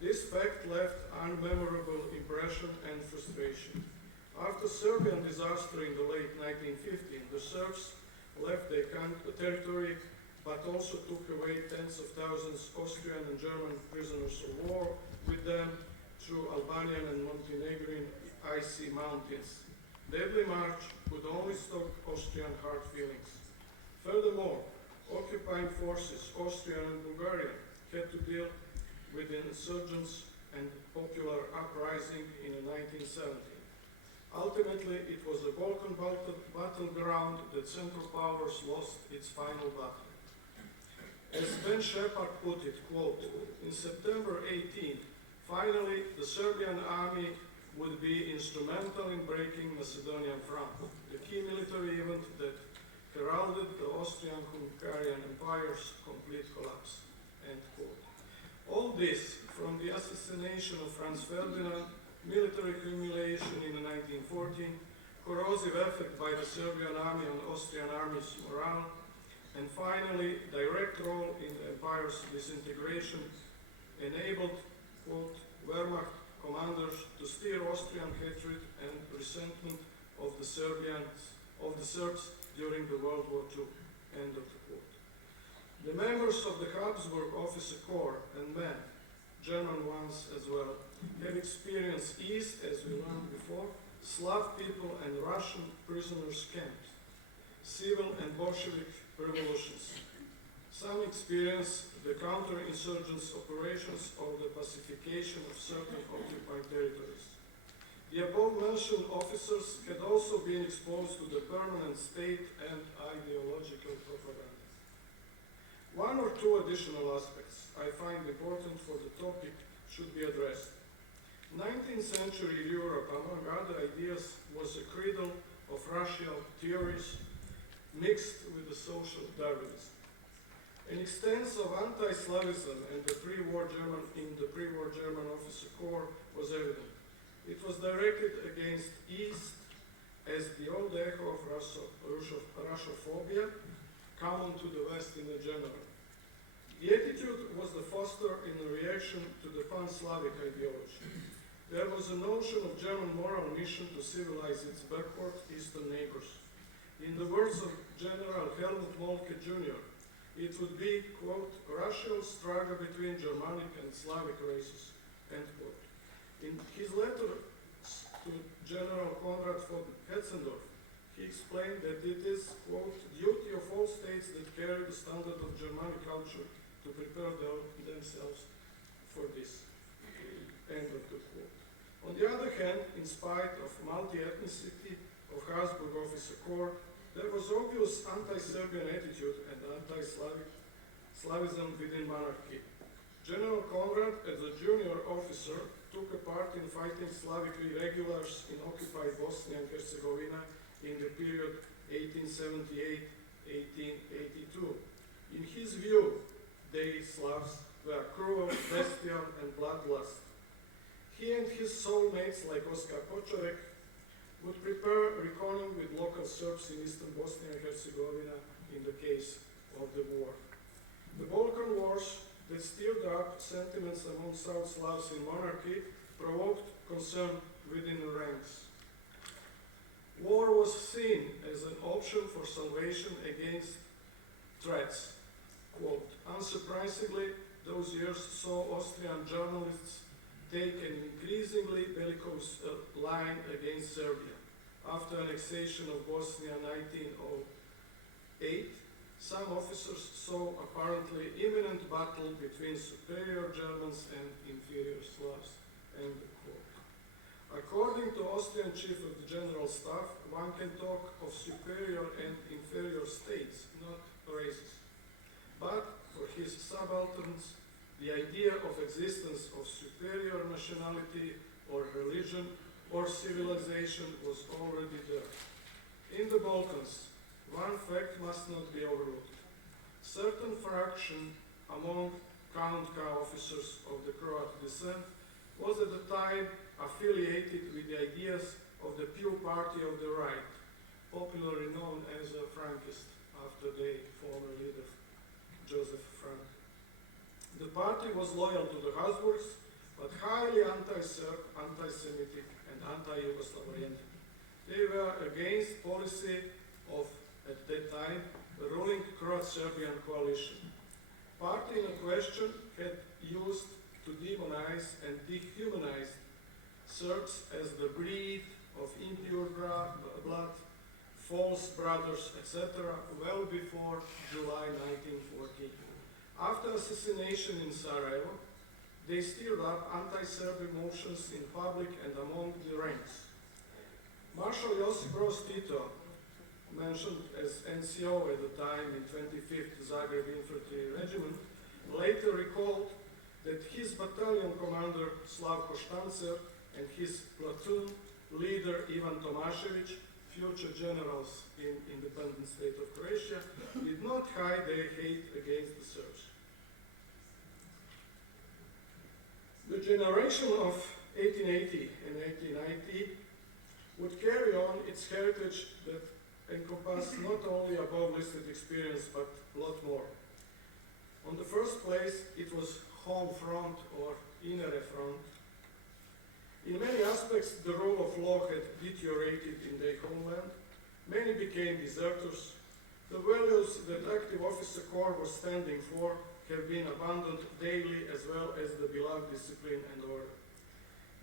This fact left unmemorable impression and frustration. After Serbian disaster in the late 1915, the Serbs left their territory but also took away tens of thousands Austrian and German prisoners of war with them through Albanian and Montenegrin icy mountains. Deadly march could only stop Austrian hard feelings. Furthermore, occupying forces, Austrian and Bulgarian, had to deal with the insurgents and popular uprising in 1917. Ultimately, it was the Balkan battleground that Central Powers lost its final battle. As Ben Shepard put it, quote, in September 18, finally the Serbian army would be instrumental in breaking Macedonian front, the key military event that heralded the Austrian-Hungarian Empire's complete collapse, end quote. All this, from the assassination of Franz Ferdinand, military humiliation in 1914, corrosive effect by the Serbian army on Austrian army's morale, and finally, direct role in the empire's disintegration enabled, quote, Wehrmacht commanders to steer Austrian hatred and resentment of the Serbs during the World War II, end of the quote. The members of the Habsburg officer corps and men, German ones as well, have experienced East, as we learned before, Slav people and Russian prisoners camps, civil and Bolshevik revolutions. Some experience the counterinsurgents operations or the pacification of certain occupied territories. The above-mentioned officers had also been exposed to the permanent state and ideological propaganda. One or two additional aspects I find important for the topic should be addressed. 19th century Europe, among other ideas, was a cradle of racial theories mixed with the social Darwinism. An extent of anti-Slavism in the pre-war German officer corps was evident. It was directed against East as the old echo of Russophobia, common to the West in general. The attitude was the foster in reaction to the pan-Slavic ideology. There was a notion of German moral mission to civilize its backward eastern neighbors. In the words of General Helmut Moltke Jr., it would be, quote, racial struggle between Germanic and Slavic races, end quote. In his letter to General Konrad von Hetzendorf, he explained that it is, quote, duty of all states that carry the standard of Germanic culture to prepare themselves for this, end of the quote. On the other hand, in spite of multi-ethnicity of Habsburg officer corps, there was obvious anti-Serbian attitude and anti-Slavism within monarchy. General Konrad, as a junior officer, took a part in fighting Slavic irregulars in occupied Bosnia and Herzegovina in the period 1878-1882. In his view, they Slavs were cruel, bestial, and bloodlust. He and his soulmates, like Oskar Kočarek, would prepare reckoning with local Serbs in eastern Bosnia and Herzegovina in the case of the war. The Balkan Wars that stirred up sentiments among South Slavs in monarchy provoked concern within the ranks. War was seen as an option for salvation against threats. Quote, unsurprisingly, those years saw Austrian journalists take an increasingly bellicose line against Serbia. After annexation of Bosnia in 1908, some officers saw apparently imminent battle between superior Germans and inferior Slavs. End quote. According to Austrian Chief of the General Staff, one can talk of superior and inferior states, not races. But for his subalterns, the idea of existence of superior nationality or religion or civilization was already there. In the Balkans, one fact must not be overlooked. Certain fraction among Count K officers of the Croat descent was at the time affiliated with the ideas of the Pew Party of the Right, popularly known as a Frankist, after their former leader, Joseph Frank. The party was loyal to the Habsburgs, but highly anti-Serb, anti-Semitic, and anti-Yugoslav oriented. They were against policy of, at that time, the ruling Croat-Serbian coalition. Party in question had used to demonize and dehumanize Serbs as the breed of impure blood, false brothers, etc., well before July 1914. After assassination in Sarajevo, they stirred up anti-Serb emotions in public and among the ranks. Marshal Josip Broz Tito, mentioned as NCO at the time in 25th Zagreb Infantry Regiment, later recalled that his battalion commander Slavko Štancer and his platoon leader Ivan Tomašević, future generals in independent state of Croatia, did not hide their hate against the Serbs. The generation of 1880 and 1890 would carry on its heritage that encompassed not only above listed experience but a lot more. On the first place, it was home front or inner front. In many aspects, the rule of law had deteriorated in their homeland. Many became deserters. The values that active officer corps was standing for have been abandoned daily, as well as the beloved discipline and order.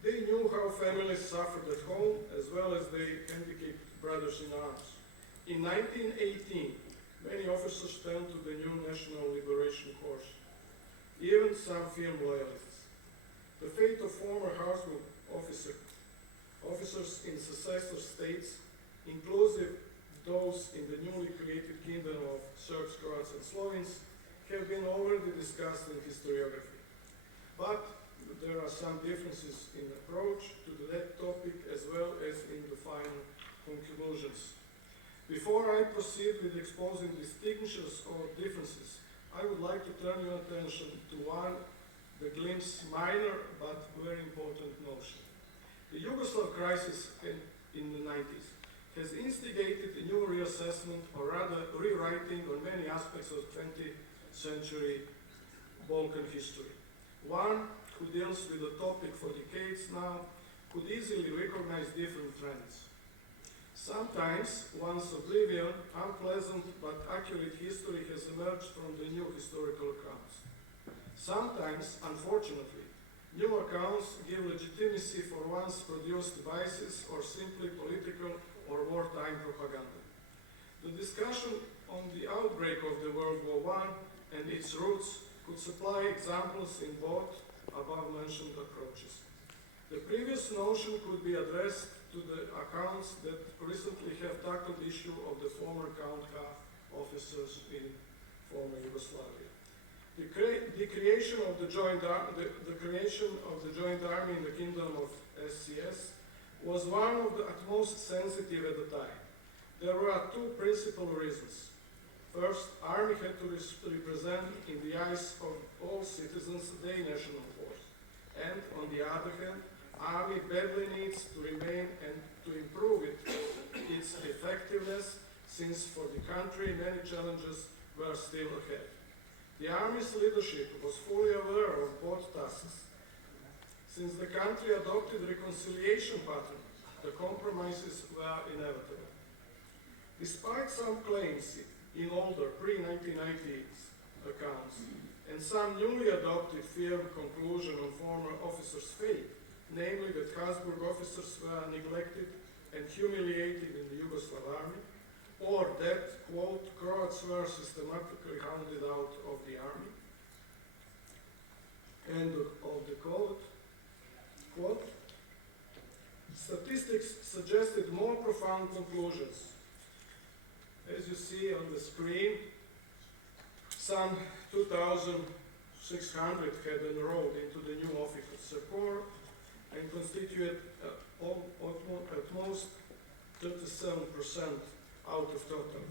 They knew how families suffered at home, as well as their handicapped brothers in arms. In 1918, many officers turned to the new National Liberation Corps, even some film loyalists. The fate of former Habsburg officers in successor states, inclusive those in the newly created kingdom of Serbs, Croats, and Slovenes, have been already discussed in historiography. But there are some differences in approach to that topic as well as in the final conclusions. Before I proceed with exposing distinctions or differences, I would like to turn your attention to one, the glimpse minor but very important notion. The Yugoslav crisis in the 90s has instigated a new reassessment, or rather rewriting on many aspects of 20th century Balkan history. One who deals with the topic for decades now could easily recognize different trends. Sometimes one's oblivion, unpleasant but accurate history has emerged from the new historical accounts. Sometimes, unfortunately, new accounts give legitimacy for once produced biases or simply political or wartime propaganda. The discussion on the outbreak of the World War I and its roots could supply examples in both above-mentioned approaches. The previous notion could be addressed to the accounts that recently have tackled the issue of the former Count K officers in former Yugoslavia. The creation of the joint army in the kingdom of SCS was one of the utmost sensitive at the time. There were two principal reasons. First, army had to represent in the eyes of all citizens their national force. And on the other hand, army badly needs to remain and to improve its effectiveness, since for the country many challenges were still ahead. The army's leadership was fully aware of both tasks. Since the country adopted reconciliation pattern, the compromises were inevitable. Despite some claims in older pre-1990s accounts and some newly adopted firm conclusion on former officers' fate, namely that Habsburg officers were neglected and humiliated in the Yugoslav army, or that, quote, Croats were systematically hounded out of the army, end of the quote. Quote, statistics suggested more profound conclusions. As you see on the screen, some 2,600 had enrolled into the new officer corps and constituted at most 37% out of total.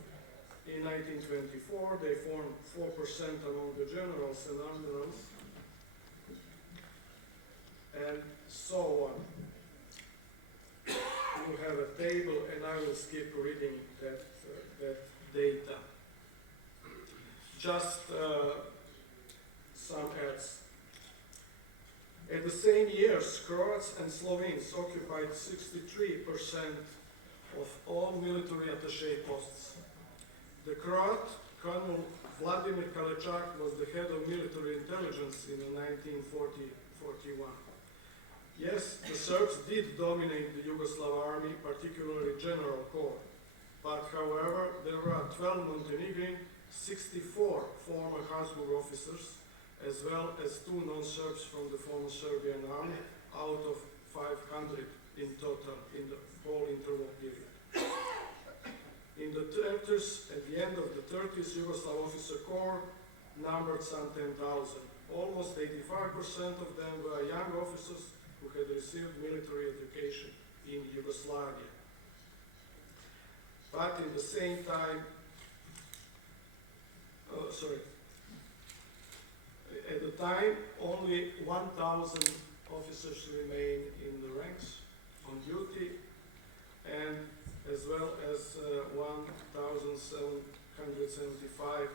In 1924, they formed 4% among the generals and admirals, and so on. You have a table, and I will skip reading that data. Just some adds. At the same years, Croats and Slovenes occupied 63% of all military attaché posts. The Croat, Colonel Vladimir Kalečak, was the head of military intelligence in 1940-41. Yes, the Serbs did dominate the Yugoslav army, particularly General Corps. But however, there were 12 Montenegrin, 64 former Habsburg officers, as well as 2 non-Serbs from the former Serbian army, out of 500 in total in the whole interwar period. In the 30s, at the end of the 30s, Yugoslav officer corps numbered some 10,000. Almost 85% of them were young officers who had received military education in Yugoslavia. But in the same time, at the time, only 1,000 officers remained in the ranks on duty, and as well as 1,775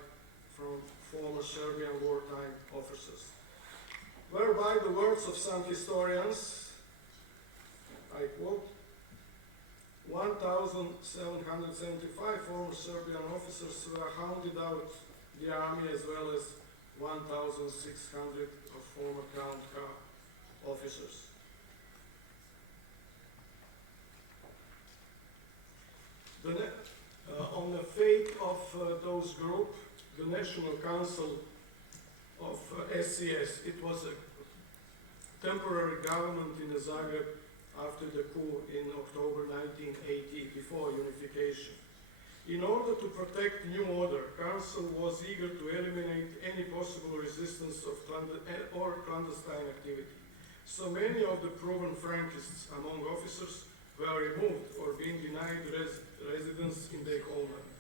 from former Serbian wartime officers. Whereby the words of some historians, I quote, 1,775 former Serbian officers were hounded out the army, as well as 1,600 of former Crown officers. On the fate of those group, the National Council of SCS, it was a temporary government in Zagreb after the coup in October 1980, before unification. In order to protect new order, Council was eager to eliminate any possible resistance of clandestine activity. So many of the proven Frankists among officers were removed or being denied residence in their homeland.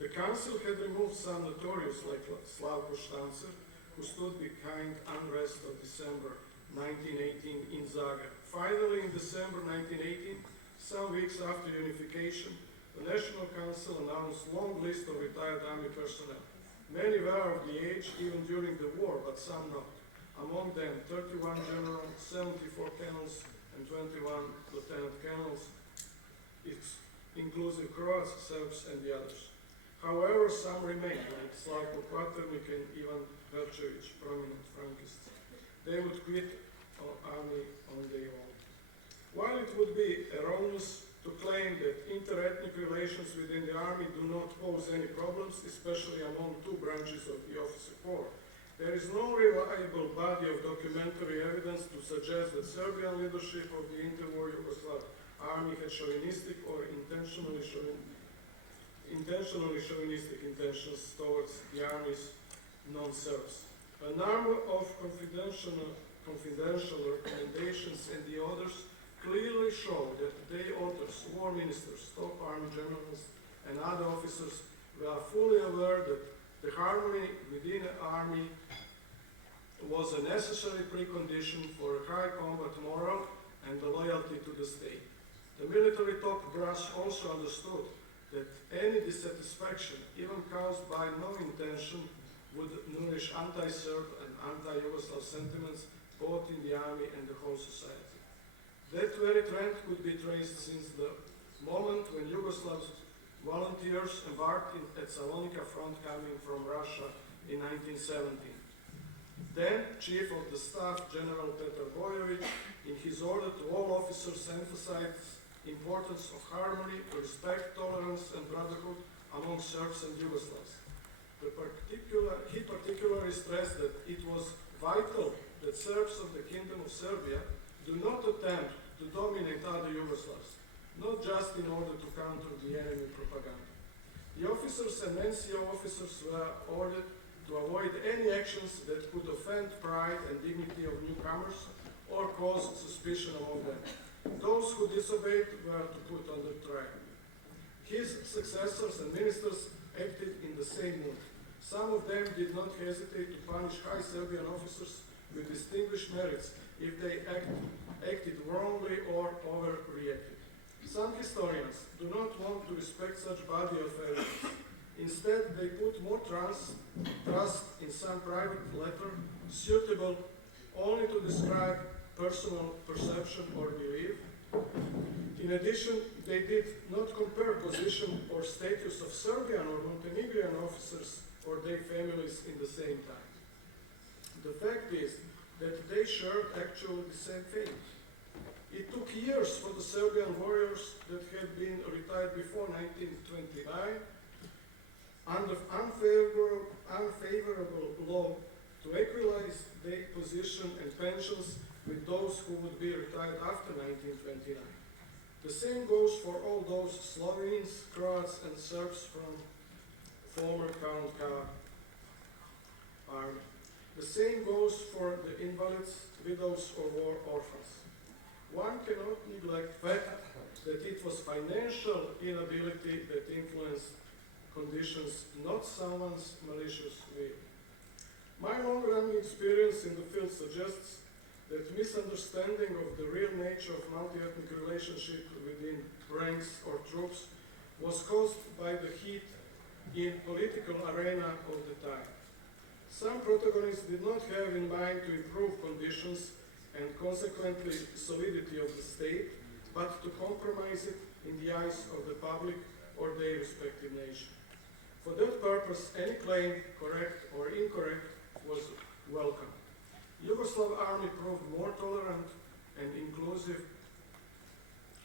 The council had removed some notorious like Slavko Štancer, who stood behind unrest of December 1918 in Zagreb. Finally, in December 1918, some weeks after unification, the National Council announced a long list of retired army personnel. Many were of the age even during the war, but some not. Among them, 31 generals, 74 colonels, and 21 lieutenant colonels, including Croats, Serbs, and the others. However, some remained, like Slavko Kvaternik and Ivan Verčević, prominent Frankists. They would quit army on their own. While it would be erroneous to claim that interethnic relations within the army do not pose any problems, especially among 2 branches of the officer corps, there is no reliable body of documentary evidence to suggest that Serbian leadership of the interwar Yugoslav army had chauvinistic or intentionally chauvinistic intentions towards the army's non-Serbs. A number of confidential recommendations and the others clearly show that the authors, war ministers, top army generals, and other officers were fully aware that the harmony within the army was a necessary precondition for a high combat moral and the loyalty to the state. The military top brass also understood that any dissatisfaction, even caused by no intention, would nourish anti-Serb and anti-Yugoslav sentiments both in the army and the whole society. That very trend could be traced since the moment when Yugoslav volunteers embarked at Salonika front coming from Russia in 1917. Then, Chief of the Staff General Petar Bojovic, in his order to all officers, emphasized importance of harmony, respect, tolerance, and brotherhood among Serbs and Yugoslavs. He particularly stressed that it was vital that Serbs of the Kingdom of Serbia do not attempt to dominate other Yugoslavs, not just in order to counter the enemy propaganda. The officers and NCO officers were ordered to avoid any actions that could offend pride and dignity of newcomers or cause suspicion among them. Those who disobeyed were to put under trial. His successors and ministers acted in the same mood. Some of them did not hesitate to punish high Serbian officers with distinguished merits if they acted wrongly or overreacted. Some historians do not want to respect such body of evidence. Instead, they put more trust in some private letter suitable only to describe personal perception or belief. In addition, they did not compare position or status of Serbian or Montenegrin officers or their families in the same time. The fact is that they shared actually the same fate. It took years for the Serbian warriors that had been retired before 1929 under unfavorable law to equalize their position and pensions with those who would be retired after 1929. The same goes for all those Slovenes, Croats, and Serbs from former Count K army. The same goes for the invalids, widows, or war orphans. One cannot neglect the fact that it was financial inability that influenced conditions, not someone's malicious will. My long-running experience in the field suggests that misunderstanding of the real nature of multi-ethnic relationship within ranks or troops was caused by the heat in political arena of the time. Some protagonists did not have in mind to improve conditions and consequently solidity of the state, but to compromise it in the eyes of the public or their respective nation. For that purpose, any claim, correct or incorrect, was welcome. Yugoslav army proved more tolerant and inclusive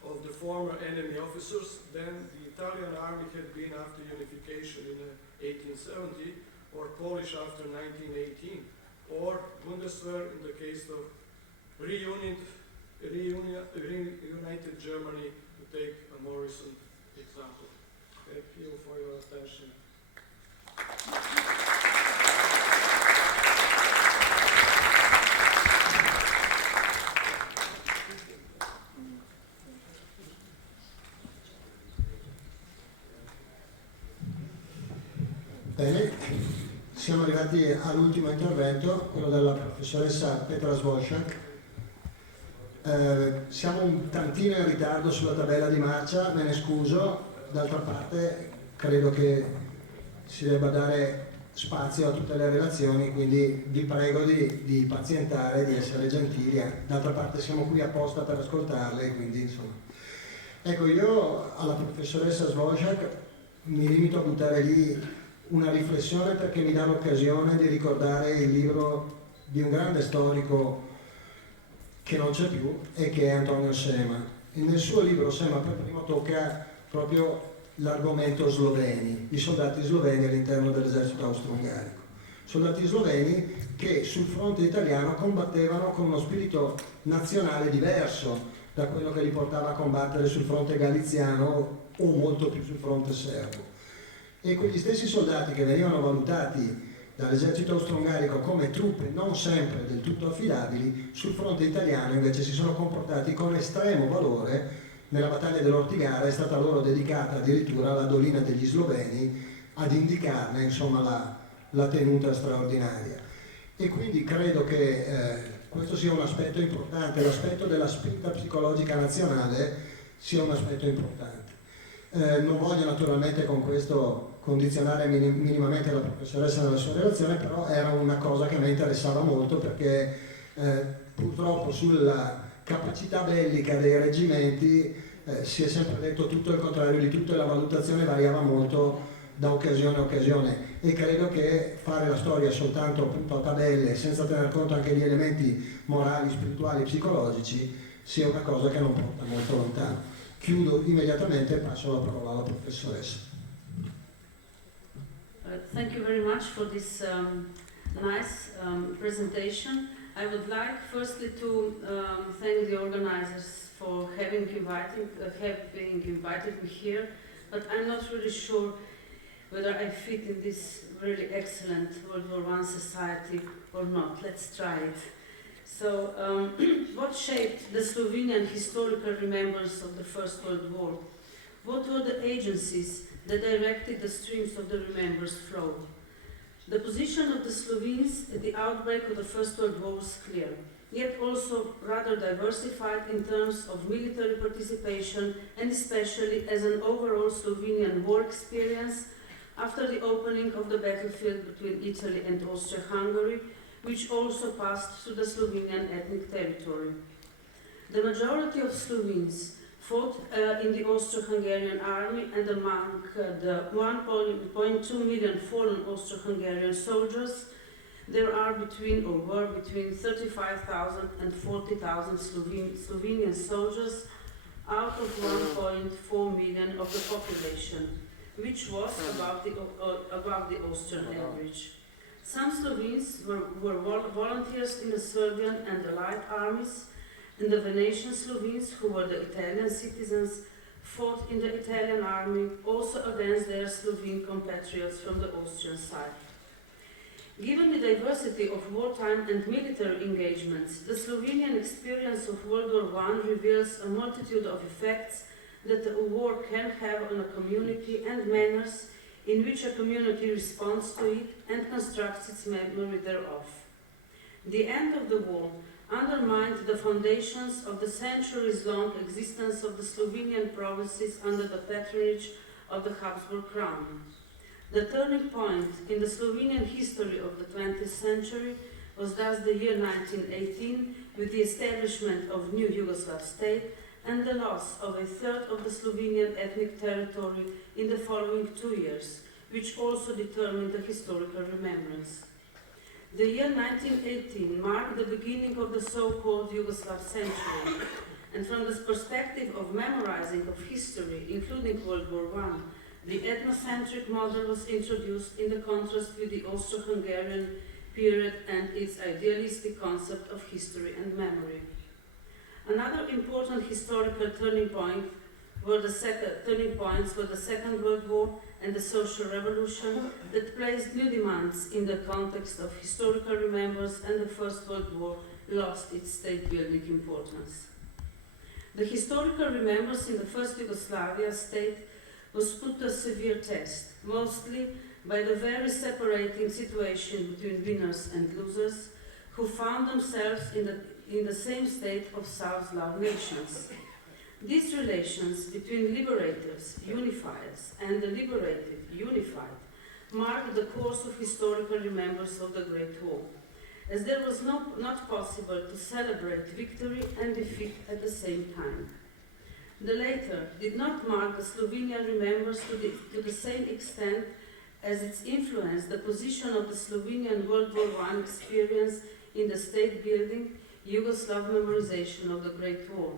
of the former enemy officers than the Italian army had been after unification in 1870, or Polish after 1918, or Bundeswehr in the case of reunited Germany, to take a more recent example. Thank you for your attention. Bene, siamo arrivati all'ultimo intervento, quello della professoressa Petra Svosciak. Siamo un tantino in ritardo sulla tabella di marcia, me ne scuso, d'altra parte credo che si debba dare spazio a tutte le relazioni, quindi vi prego di pazientare, di essere gentili, d'altra parte siamo qui apposta per ascoltarle, quindi insomma. Ecco, io alla professoressa Svosciak mi limito a buttare lì una riflessione perché mi dà l'occasione di ricordare il libro di un grande storico che non c'è più e che è Antonio Sema. E nel suo libro Sema per primo tocca proprio l'argomento sloveni, i soldati sloveni all'interno dell'esercito austro-ungarico. Soldati sloveni che sul fronte italiano combattevano con uno spirito nazionale diverso da quello che li portava a combattere sul fronte galiziano o molto più sul fronte serbo. E quegli stessi soldati che venivano valutati dall'esercito austro-ungarico come truppe non sempre del tutto affidabili, sul fronte italiano invece si sono comportati con estremo valore. Nella battaglia dell'Ortigara è stata loro dedicata addirittura la dolina degli Sloveni ad indicarne insomma la tenuta straordinaria. E quindi credo che questo sia un aspetto importante, l'aspetto della spinta psicologica nazionale sia un aspetto importante. Non voglio naturalmente con questo condizionare minimamente la professoressa nella sua relazione, però era una cosa che a me interessava molto perché purtroppo sulla capacità bellica dei reggimenti si è sempre detto tutto il contrario di tutto e la valutazione variava molto da occasione a occasione, e credo che fare la storia soltanto appunto a tabelle senza tener conto anche di elementi morali, spirituali e psicologici sia una cosa che non porta molto lontano. Chiudo immediatamente e passo la parola alla professoressa. Thank you very much for this nice presentation. I would like firstly to thank the organizers for having invited me here, but I'm not really sure whether I fit in this really excellent World War I society or not. Let's try it. So, what shaped the Slovenian historical remembrance of the First World War? What were the agencies that directed the streams of the remembrance flow? The position of the Slovenes at the outbreak of the First World War was clear, yet also rather diversified in terms of military participation and especially as an overall Slovenian war experience after the opening of the battlefield between Italy and Austria-Hungary, which also passed through the Slovenian ethnic territory. The majority of Slovenes fought in the Austro-Hungarian army, and among the 1.2 million fallen Austro-Hungarian soldiers, there were between 35,000 and 40,000 Slovenian soldiers out of 1.4 million of the population, which was above the Austrian average. Some Slovenes were volunteers in the Serbian and Allied armies, and the Venetian Slovenes, who were the Italian citizens, fought in the Italian army, also against their Slovene compatriots from the Austrian side. Given the diversity of wartime and military engagements, the Slovenian experience of World War I reveals a multitude of effects that a war can have on a community and manners in which a community responds to it and constructs its memory thereof. The end of the war undermined the foundations of the centuries-long existence of the Slovenian provinces under the patronage of the Habsburg crown. The turning point in the Slovenian history of the 20th century was thus the year 1918, with the establishment of new Yugoslav state and the loss of a third of the Slovenian ethnic territory in the following 2 years, which also determined the historical remembrance. The year 1918 marked the beginning of the so-called Yugoslav century, and from the perspective of memorizing of history, including World War I, the ethnocentric model was introduced in the contrast with the Austro-Hungarian period and its idealistic concept of history and memory. Another important historical turning points were the Second World War and the Social Revolution that placed new demands in the context of historical remembrance, and the First World War lost its state-building importance. The historical remembrance in the first Yugoslavia state was put to a severe test, mostly by the very separating situation between winners and losers, who found themselves in the same state of South Slav nations. These relations between liberators, unifiers, and the liberated, unified, marked the course of historical remembrance of the Great War, as there was not possible to celebrate victory and defeat at the same time. The latter did not mark the Slovenian remembrance to the same extent as its influence the position of the Slovenian World War I experience in the state-building Yugoslav memorization of the Great War.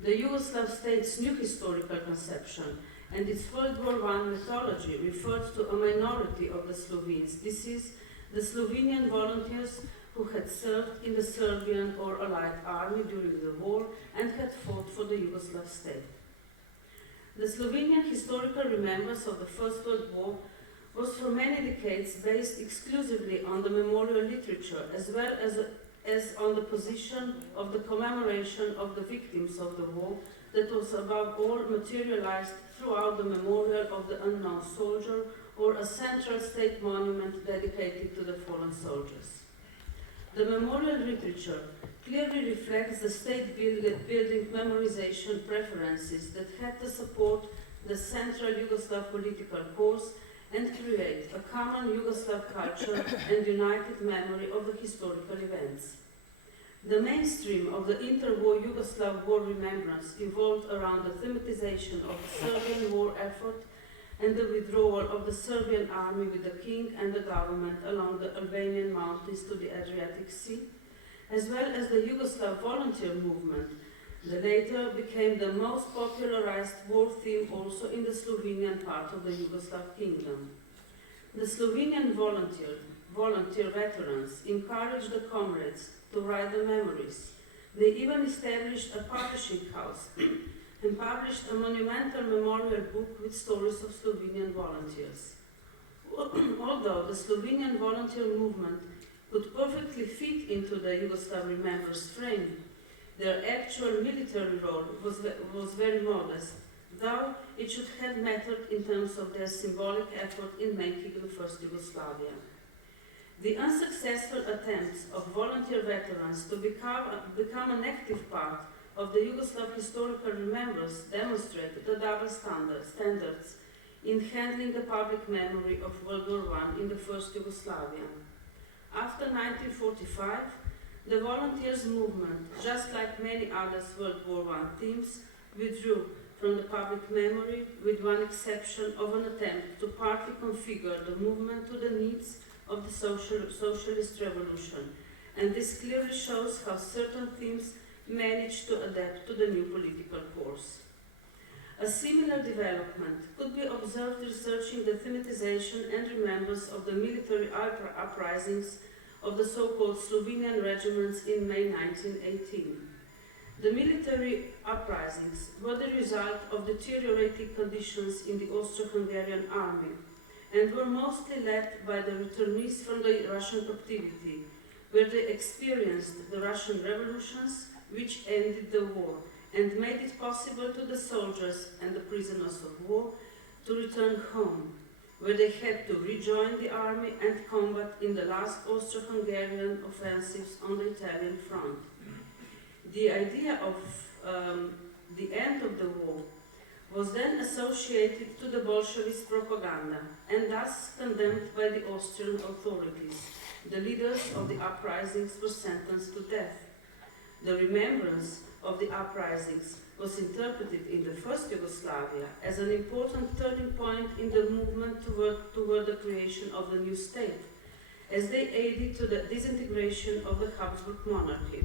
The Yugoslav state's new historical conception and its World War I mythology referred to a minority of the Slovenes. This is, the Slovenian volunteers who had served in the Serbian or Allied army during the war and had fought for the Yugoslav state. The Slovenian historical remembrance of the First World War was for many decades based exclusively on the memorial literature, as well as on the position of the commemoration of the victims of the war that was above all materialized throughout the memorial of the unknown soldier or a central state monument dedicated to the fallen soldiers. The memorial literature clearly reflects the state-building memorization preferences that had to support the central Yugoslav political course common Yugoslav culture and united memory of the historical events. The mainstream of the interwar Yugoslav war remembrance evolved around the thematization of the Serbian war effort and the withdrawal of the Serbian army with the king and the government along the Albanian mountains to the Adriatic Sea, as well as the Yugoslav volunteer movement. The latter became the most popularized war theme also in the Slovenian part of the Yugoslav kingdom. The Slovenian volunteer veterans encouraged the comrades to write the memories. They even established a publishing house and published a monumental memorial book with stories of Slovenian volunteers. Although the Slovenian volunteer movement could perfectly fit into the Yugoslav Remembers frame, their actual military role was very modest, though it should have mattered in terms of their symbolic effort in making the first Yugoslavia. The unsuccessful attempts of volunteer veterans to become an active part of the Yugoslav historical remembrance demonstrate the double standards in handling the public memory of World War I in the first Yugoslavia. After 1945, the volunteers movement, just like many other World War I themes, withdrew from the public memory with one exception of an attempt to partly configure the movement to the needs of the socialist revolution, and this clearly shows how certain themes managed to adapt to the new political course. A similar development could be observed researching the thematization and remembrance of the military uprisings of the so-called Slovenian regiments in May 1918. The military uprisings were the result of deteriorating conditions in the Austro-Hungarian army and were mostly led by the returnees from the Russian captivity, where they experienced the Russian revolutions which ended the war and made it possible to the soldiers and the prisoners of war to return home, where they had to rejoin the army and combat in the last Austro-Hungarian offensives on the Italian front. The idea of the end of the war was then associated to the Bolshevist propaganda and thus condemned by the Austrian authorities. The leaders of the uprisings were sentenced to death. The remembrance of the uprisings was interpreted in the first Yugoslavia as an important turning point in the movement toward the creation of the new state, as they aided to the disintegration of the Habsburg monarchy.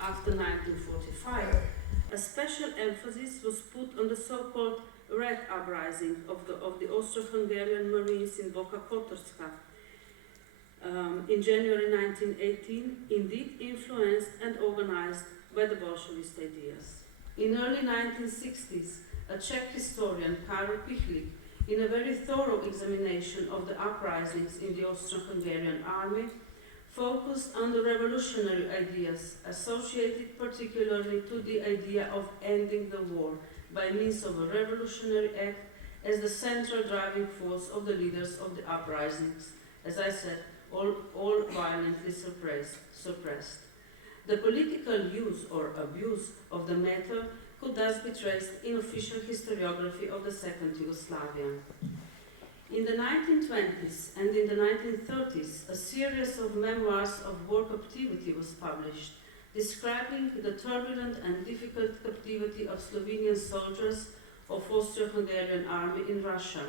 After 1945, a special emphasis was put on the so-called Red Uprising of the Austro-Hungarian Marines in Boka Kotorska in January 1918, indeed influenced and organized by the Bolshevist ideas. In early 1960s, a Czech historian, Karel Pichlik, in a very thorough examination of the uprisings in the Austro-Hungarian army, focused on the revolutionary ideas associated particularly to the idea of ending the war by means of a revolutionary act as the central driving force of the leaders of the uprisings, as I said, all violently suppressed. The political use or abuse of the matter could thus be traced in official historiography of the Second Yugoslavia. In the 1920s and in the 1930s, a series of memoirs of war captivity was published, describing the turbulent and difficult captivity of Slovenian soldiers of Austro-Hungarian army in Russia.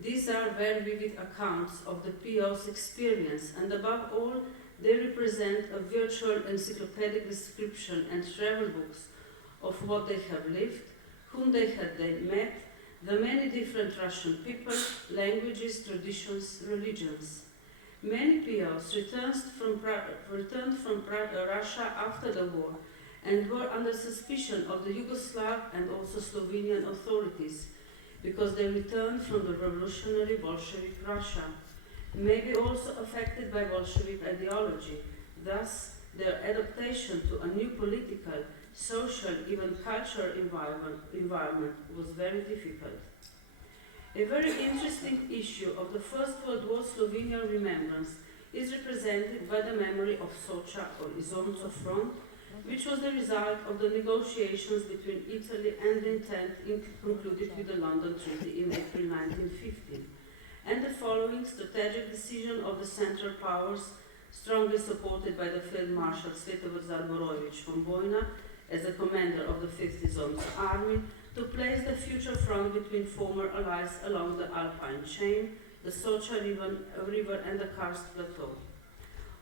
These are very vivid accounts of the PO's experience, and above all, they represent a virtual encyclopedic description and travel books of what they have lived, whom they met, the many different Russian people, languages, traditions, religions. Many POs returned from Russia after the war and were under suspicion of the Yugoslav and also Slovenian authorities because they returned from the revolutionary Bolshevik Russia, maybe also affected by Bolshevik ideology. Thus, their adaptation to a new political, social, even cultural environment was very difficult. A very interesting issue of the First World War Slovenian remembrance is represented by the memory of Socha or Izomco front, which was the result of the negotiations between Italy and the intent concluded with the London Treaty in April 1950, and the following following strategic decision of the Central Powers, strongly supported by the Field Marshal Svetozar Zarborović von Bojna as the commander of the 50th Army, to place the future front between former allies along the Alpine chain, the Socha River and the Karst Plateau.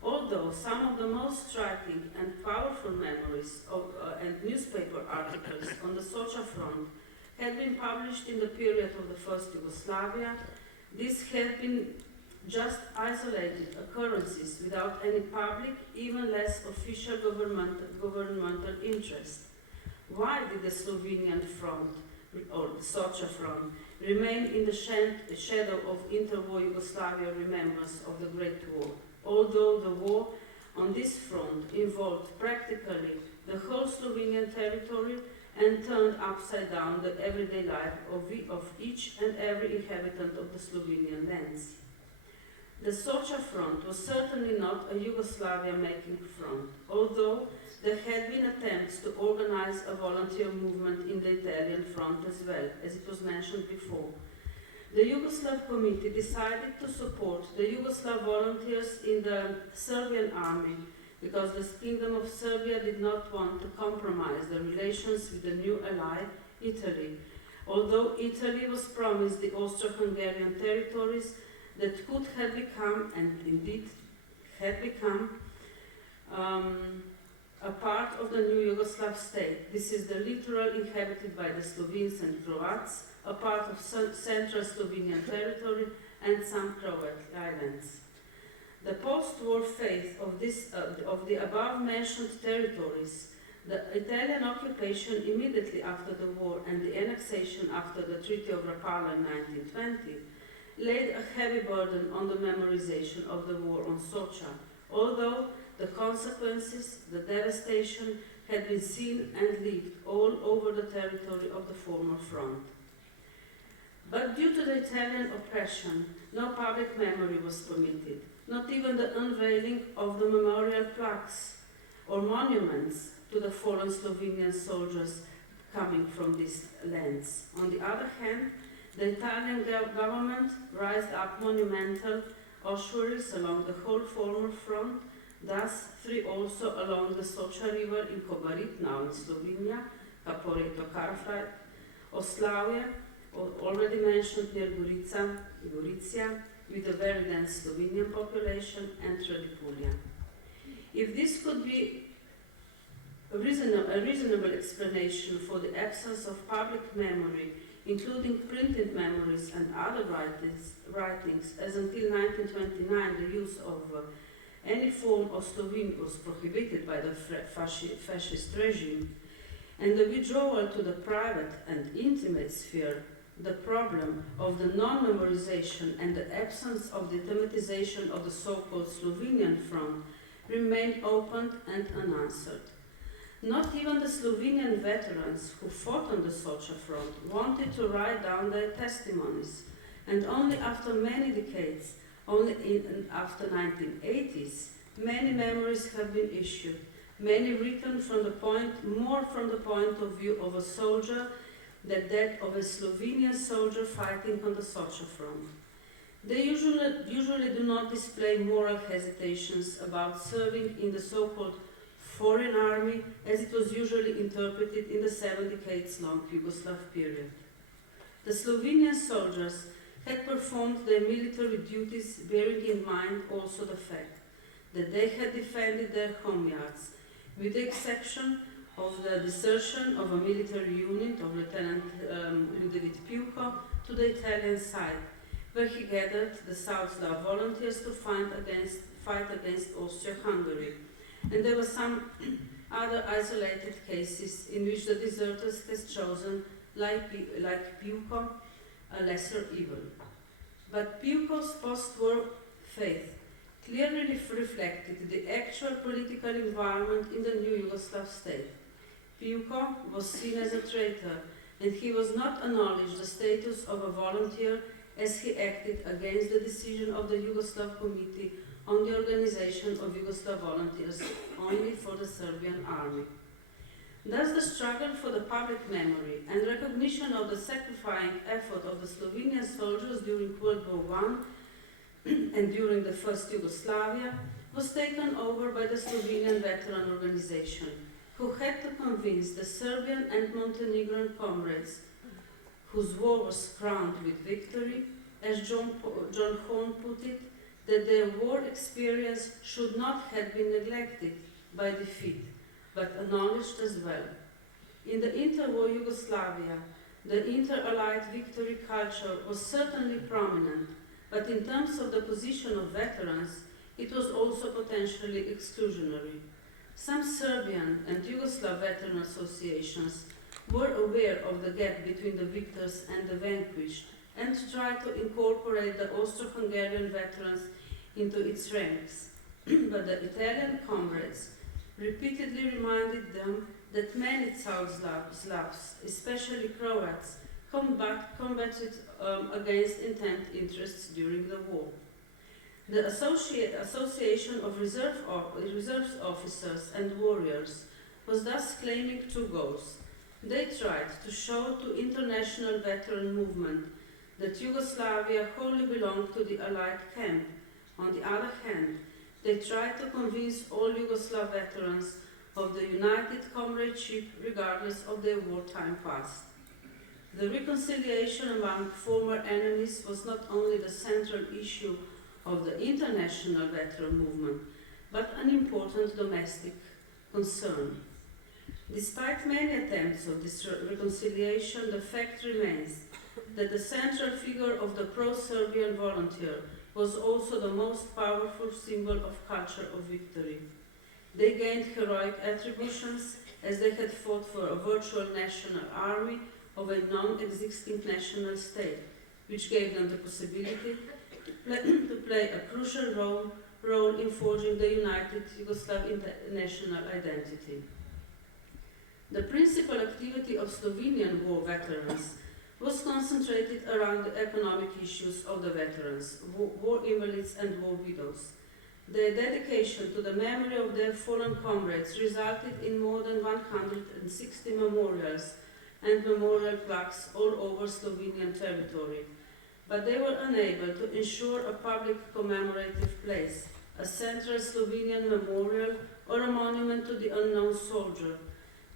Although some of the most striking and powerful memories and newspaper articles on the Socha front had been published in the period of the First Yugoslavia, these had been just isolated occurrences without any public, even less official governmental interest. Why did the Slovenian front, or the Socha front, remain in the shadow of interwar Yugoslavia remembrance of the Great War, although the war on this front involved practically the whole Slovenian territory and turned upside down the everyday life of each and every inhabitant of the Slovenian lands? The Socha front was certainly not a Yugoslavia-making front, although there had been attempts to organize a volunteer movement in the Italian front as well, as it was mentioned before. The Yugoslav Committee decided to support the Yugoslav volunteers in the Serbian army because the Kingdom of Serbia did not want to compromise the relations with the new ally, Italy, although Italy was promised the Austro-Hungarian territories that could have become, and indeed had become, a part of the new Yugoslav state. This is the littoral inhabited by the Slovenes and Croats, a part of central Slovenian territory, and some Croat islands. The post-war fate of the above-mentioned territories, the Italian occupation immediately after the war and the annexation after the Treaty of Rapallo in 1920, laid a heavy burden on the memorization of the war on Socha, although the consequences, the devastation, had been seen and lived all over the territory of the former front. But due to the Italian oppression, no public memory was permitted, not even the unveiling of the memorial plaques or monuments to the fallen Slovenian soldiers coming from these lands. On the other hand, the Italian government raised up monumental ossuaries along the whole former front, thus 3 also along the Socha River in Kobarid, now in Slovenia, Caporetto Karfreid, Oslavje, already mentioned near Gorica, with a very dense Slovenian population, and Tradipulja. If this could be a reasonable explanation for the absence of public memory, including printed memories and other writings, as until 1929 the use of any form of Slovene was prohibited by the fascist regime, and the withdrawal to the private and intimate sphere, the problem of the non-memorization and the absence of the thematization of the so-called Slovenian front remained open and unanswered. Not even the Slovenian veterans who fought on the Socha front wanted to write down their testimonies, and only after many decades, after 1980s, many memories have been issued, many written more from the point of view of a soldier than that of a Slovenian soldier fighting on the Socha front. They usually do not display moral hesitations about serving in the so-called foreign army, as it was usually interpreted in the 7 decades long Yugoslav period. The Slovenian soldiers had performed their military duties, bearing in mind also the fact that they had defended their homeyards, with the exception of the desertion of a military unit of Lieutenant Ludovic Piuco to the Italian side, where he gathered the South Slav volunteers to fight against Austria-Hungary. And there were some other isolated cases in which the deserters has chosen, like Piuco, a lesser evil. But Piuco's post-war faith clearly reflected the actual political environment in the new Yugoslav state. Piuco was seen as a traitor, and he was not acknowledged the status of a volunteer, as he acted against the decision of the Yugoslav Committee on the organization of Yugoslav volunteers only for the Serbian army. Thus, the struggle for the public memory and recognition of the sacrificing effort of the Slovenian soldiers during World War I and during the first Yugoslavia, was taken over by the Slovenian veteran organization, who had to convince the Serbian and Montenegrin comrades, whose war was crowned with victory, as John Horn put it, that their war experience should not have been neglected by defeat, but acknowledged as well. In the interwar Yugoslavia, the inter-allied victory culture was certainly prominent, but in terms of the position of veterans, it was also potentially exclusionary. Some Serbian and Yugoslav veteran associations were aware of the gap between the victors and the vanquished and tried to incorporate the Austro-Hungarian veterans into its ranks. But the Italian comrades repeatedly reminded them that many South Slavs, especially Croats, combated against intent interests during the war. The Association of Reserve Officers and Warriors was thus claiming two goals. They tried to show to international veteran movement that Yugoslavia wholly belonged to the Allied camp. On the other hand, they tried to convince all Yugoslav veterans of the united comradeship regardless of their wartime past. The reconciliation among former enemies was not only the central issue of the international veteran movement, but an important domestic concern. Despite many attempts of this reconciliation, the fact remains that the central figure of the pro-Serbian volunteer was also the most powerful symbol of culture of victory. They gained heroic attributions as they had fought for a virtual national army of a non-existing national state, which gave them the possibility to play a crucial role in forging the united Yugoslav national identity. The principal activity of Slovenian war veterans was concentrated around the economic issues of the veterans, war invalids and war widows. Their dedication to the memory of their fallen comrades resulted in more than 160 memorials and memorial plaques all over Slovenian territory, but they were unable to ensure a public commemorative place, a central Slovenian memorial or a monument to the unknown soldier,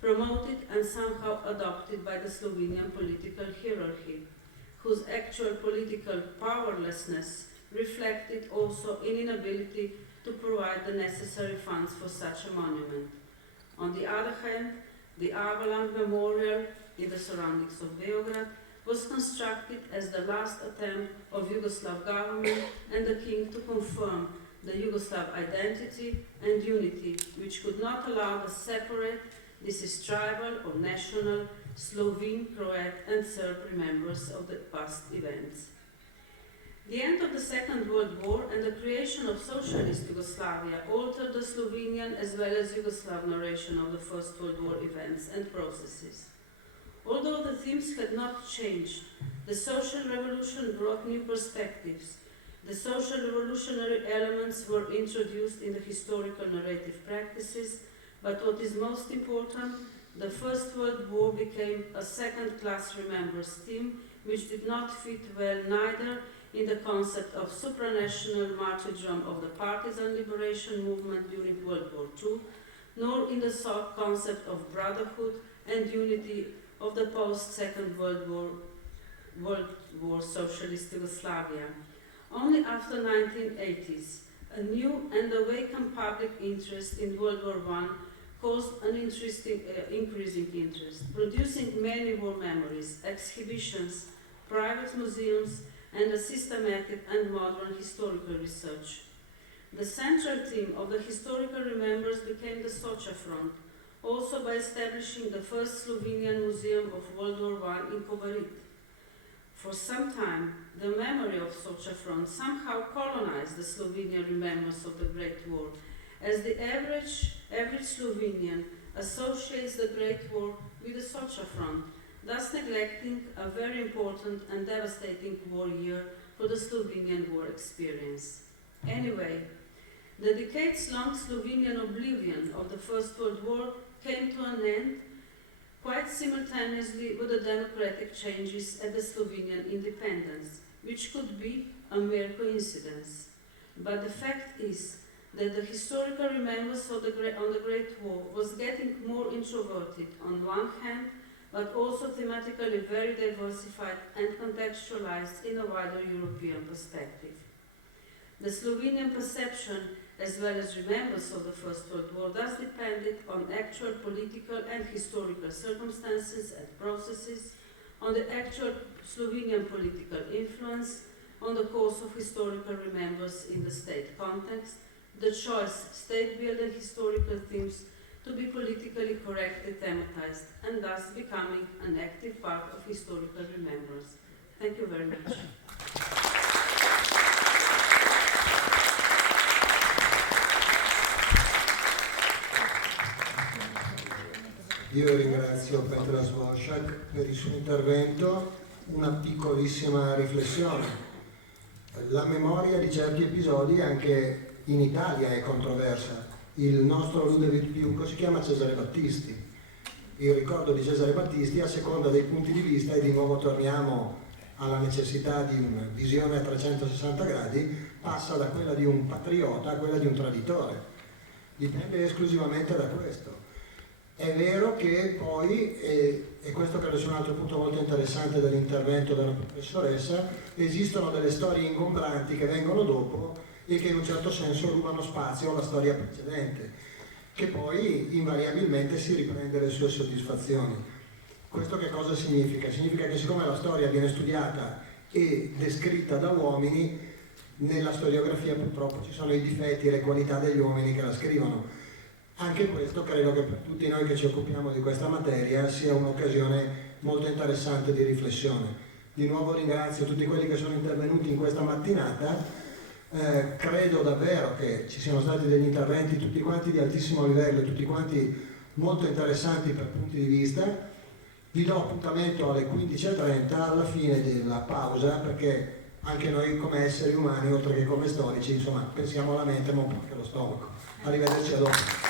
promoted and somehow adopted by the Slovenian political hierarchy, whose actual political powerlessness reflected also in inability to provide the necessary funds for such a monument. On the other hand, the Avalan Memorial in the surroundings of Beograd was constructed as the last attempt of Yugoslav government and the king to confirm the Yugoslav identity and unity, which could not allow the separate, this is tribal or national, Slovene, Croat and Serb remembrance of the past events. The end of the Second World War and the creation of socialist Yugoslavia altered the Slovenian as well as Yugoslav narration of the First World War events and processes. Although the themes had not changed, the social revolution brought new perspectives. The social revolutionary elements were introduced in the historical narrative practices, but what is most important, the First World War became a second-class remembrance theme, which did not fit well neither in the concept of supranational martyrdom of the partisan liberation movement during World War II, nor in the concept of brotherhood and unity of the post-Second World War socialist Yugoslavia. Only after 1980s, a new and awakened public interest in World War I caused an increasing interest, producing many war memories, exhibitions, private museums, and a systematic and modern historical research. The central theme of the historical remembrance became the Socha Front, also by establishing the first Slovenian Museum of World War I in Kobarid. For some time, the memory of Socha Front somehow colonized the Slovenian remembrance of the Great War, as the average Slovenian associates the Great War with the Socha Front, thus neglecting a very important and devastating war year for the Slovenian war experience. Anyway, the decades-long Slovenian oblivion of the First World War came to an end quite simultaneously with the democratic changes at the Slovenian independence, which could be a mere coincidence. But the fact is that the historical remembrance on the Great War was getting more introverted on one hand, but also thematically very diversified and contextualized in a wider European perspective. The Slovenian perception, as well as remembrance of the First World War, thus depended on actual political and historical circumstances and processes, on the actual Slovenian political influence, on the course of historical remembrance in the state context, the choice, state-building historical themes to be politically correctly thematized and thus becoming an active part of historical remembrance. Thank you very much. Io ringrazio Petra Svoršak per il suo intervento. Una piccolissima riflessione. La memoria di certi episodi anche in Italia è controversa. Il nostro Ludovic Piuco si chiama Cesare Battisti. Il ricordo di Cesare Battisti, a seconda dei punti di vista, e di nuovo torniamo alla necessità di una visione a 360 gradi, passa da quella di un patriota a quella di un traditore. Dipende esclusivamente da questo. È vero che poi, e questo credo sia un altro punto molto interessante dell'intervento della professoressa, esistono delle storie ingombranti che vengono dopo e che in un certo senso rubano spazio alla storia precedente, che poi invariabilmente si riprende le sue soddisfazioni. Questo che cosa significa? Significa che siccome la storia viene studiata e descritta da uomini, nella storiografia purtroppo ci sono i difetti e le qualità degli uomini che la scrivono. Anche questo credo che per tutti noi che ci occupiamo di questa materia sia un'occasione molto interessante di riflessione. Di nuovo ringrazio tutti quelli che sono intervenuti in questa mattinata. Credo davvero che ci siano stati degli interventi tutti quanti di altissimo livello, tutti quanti molto interessanti per punti di vista. Vi do appuntamento alle 15:30 alla fine della pausa, perché anche noi come esseri umani, oltre che come storici, insomma, pensiamo alla mente ma un po' anche allo stomaco. Arrivederci a dopo.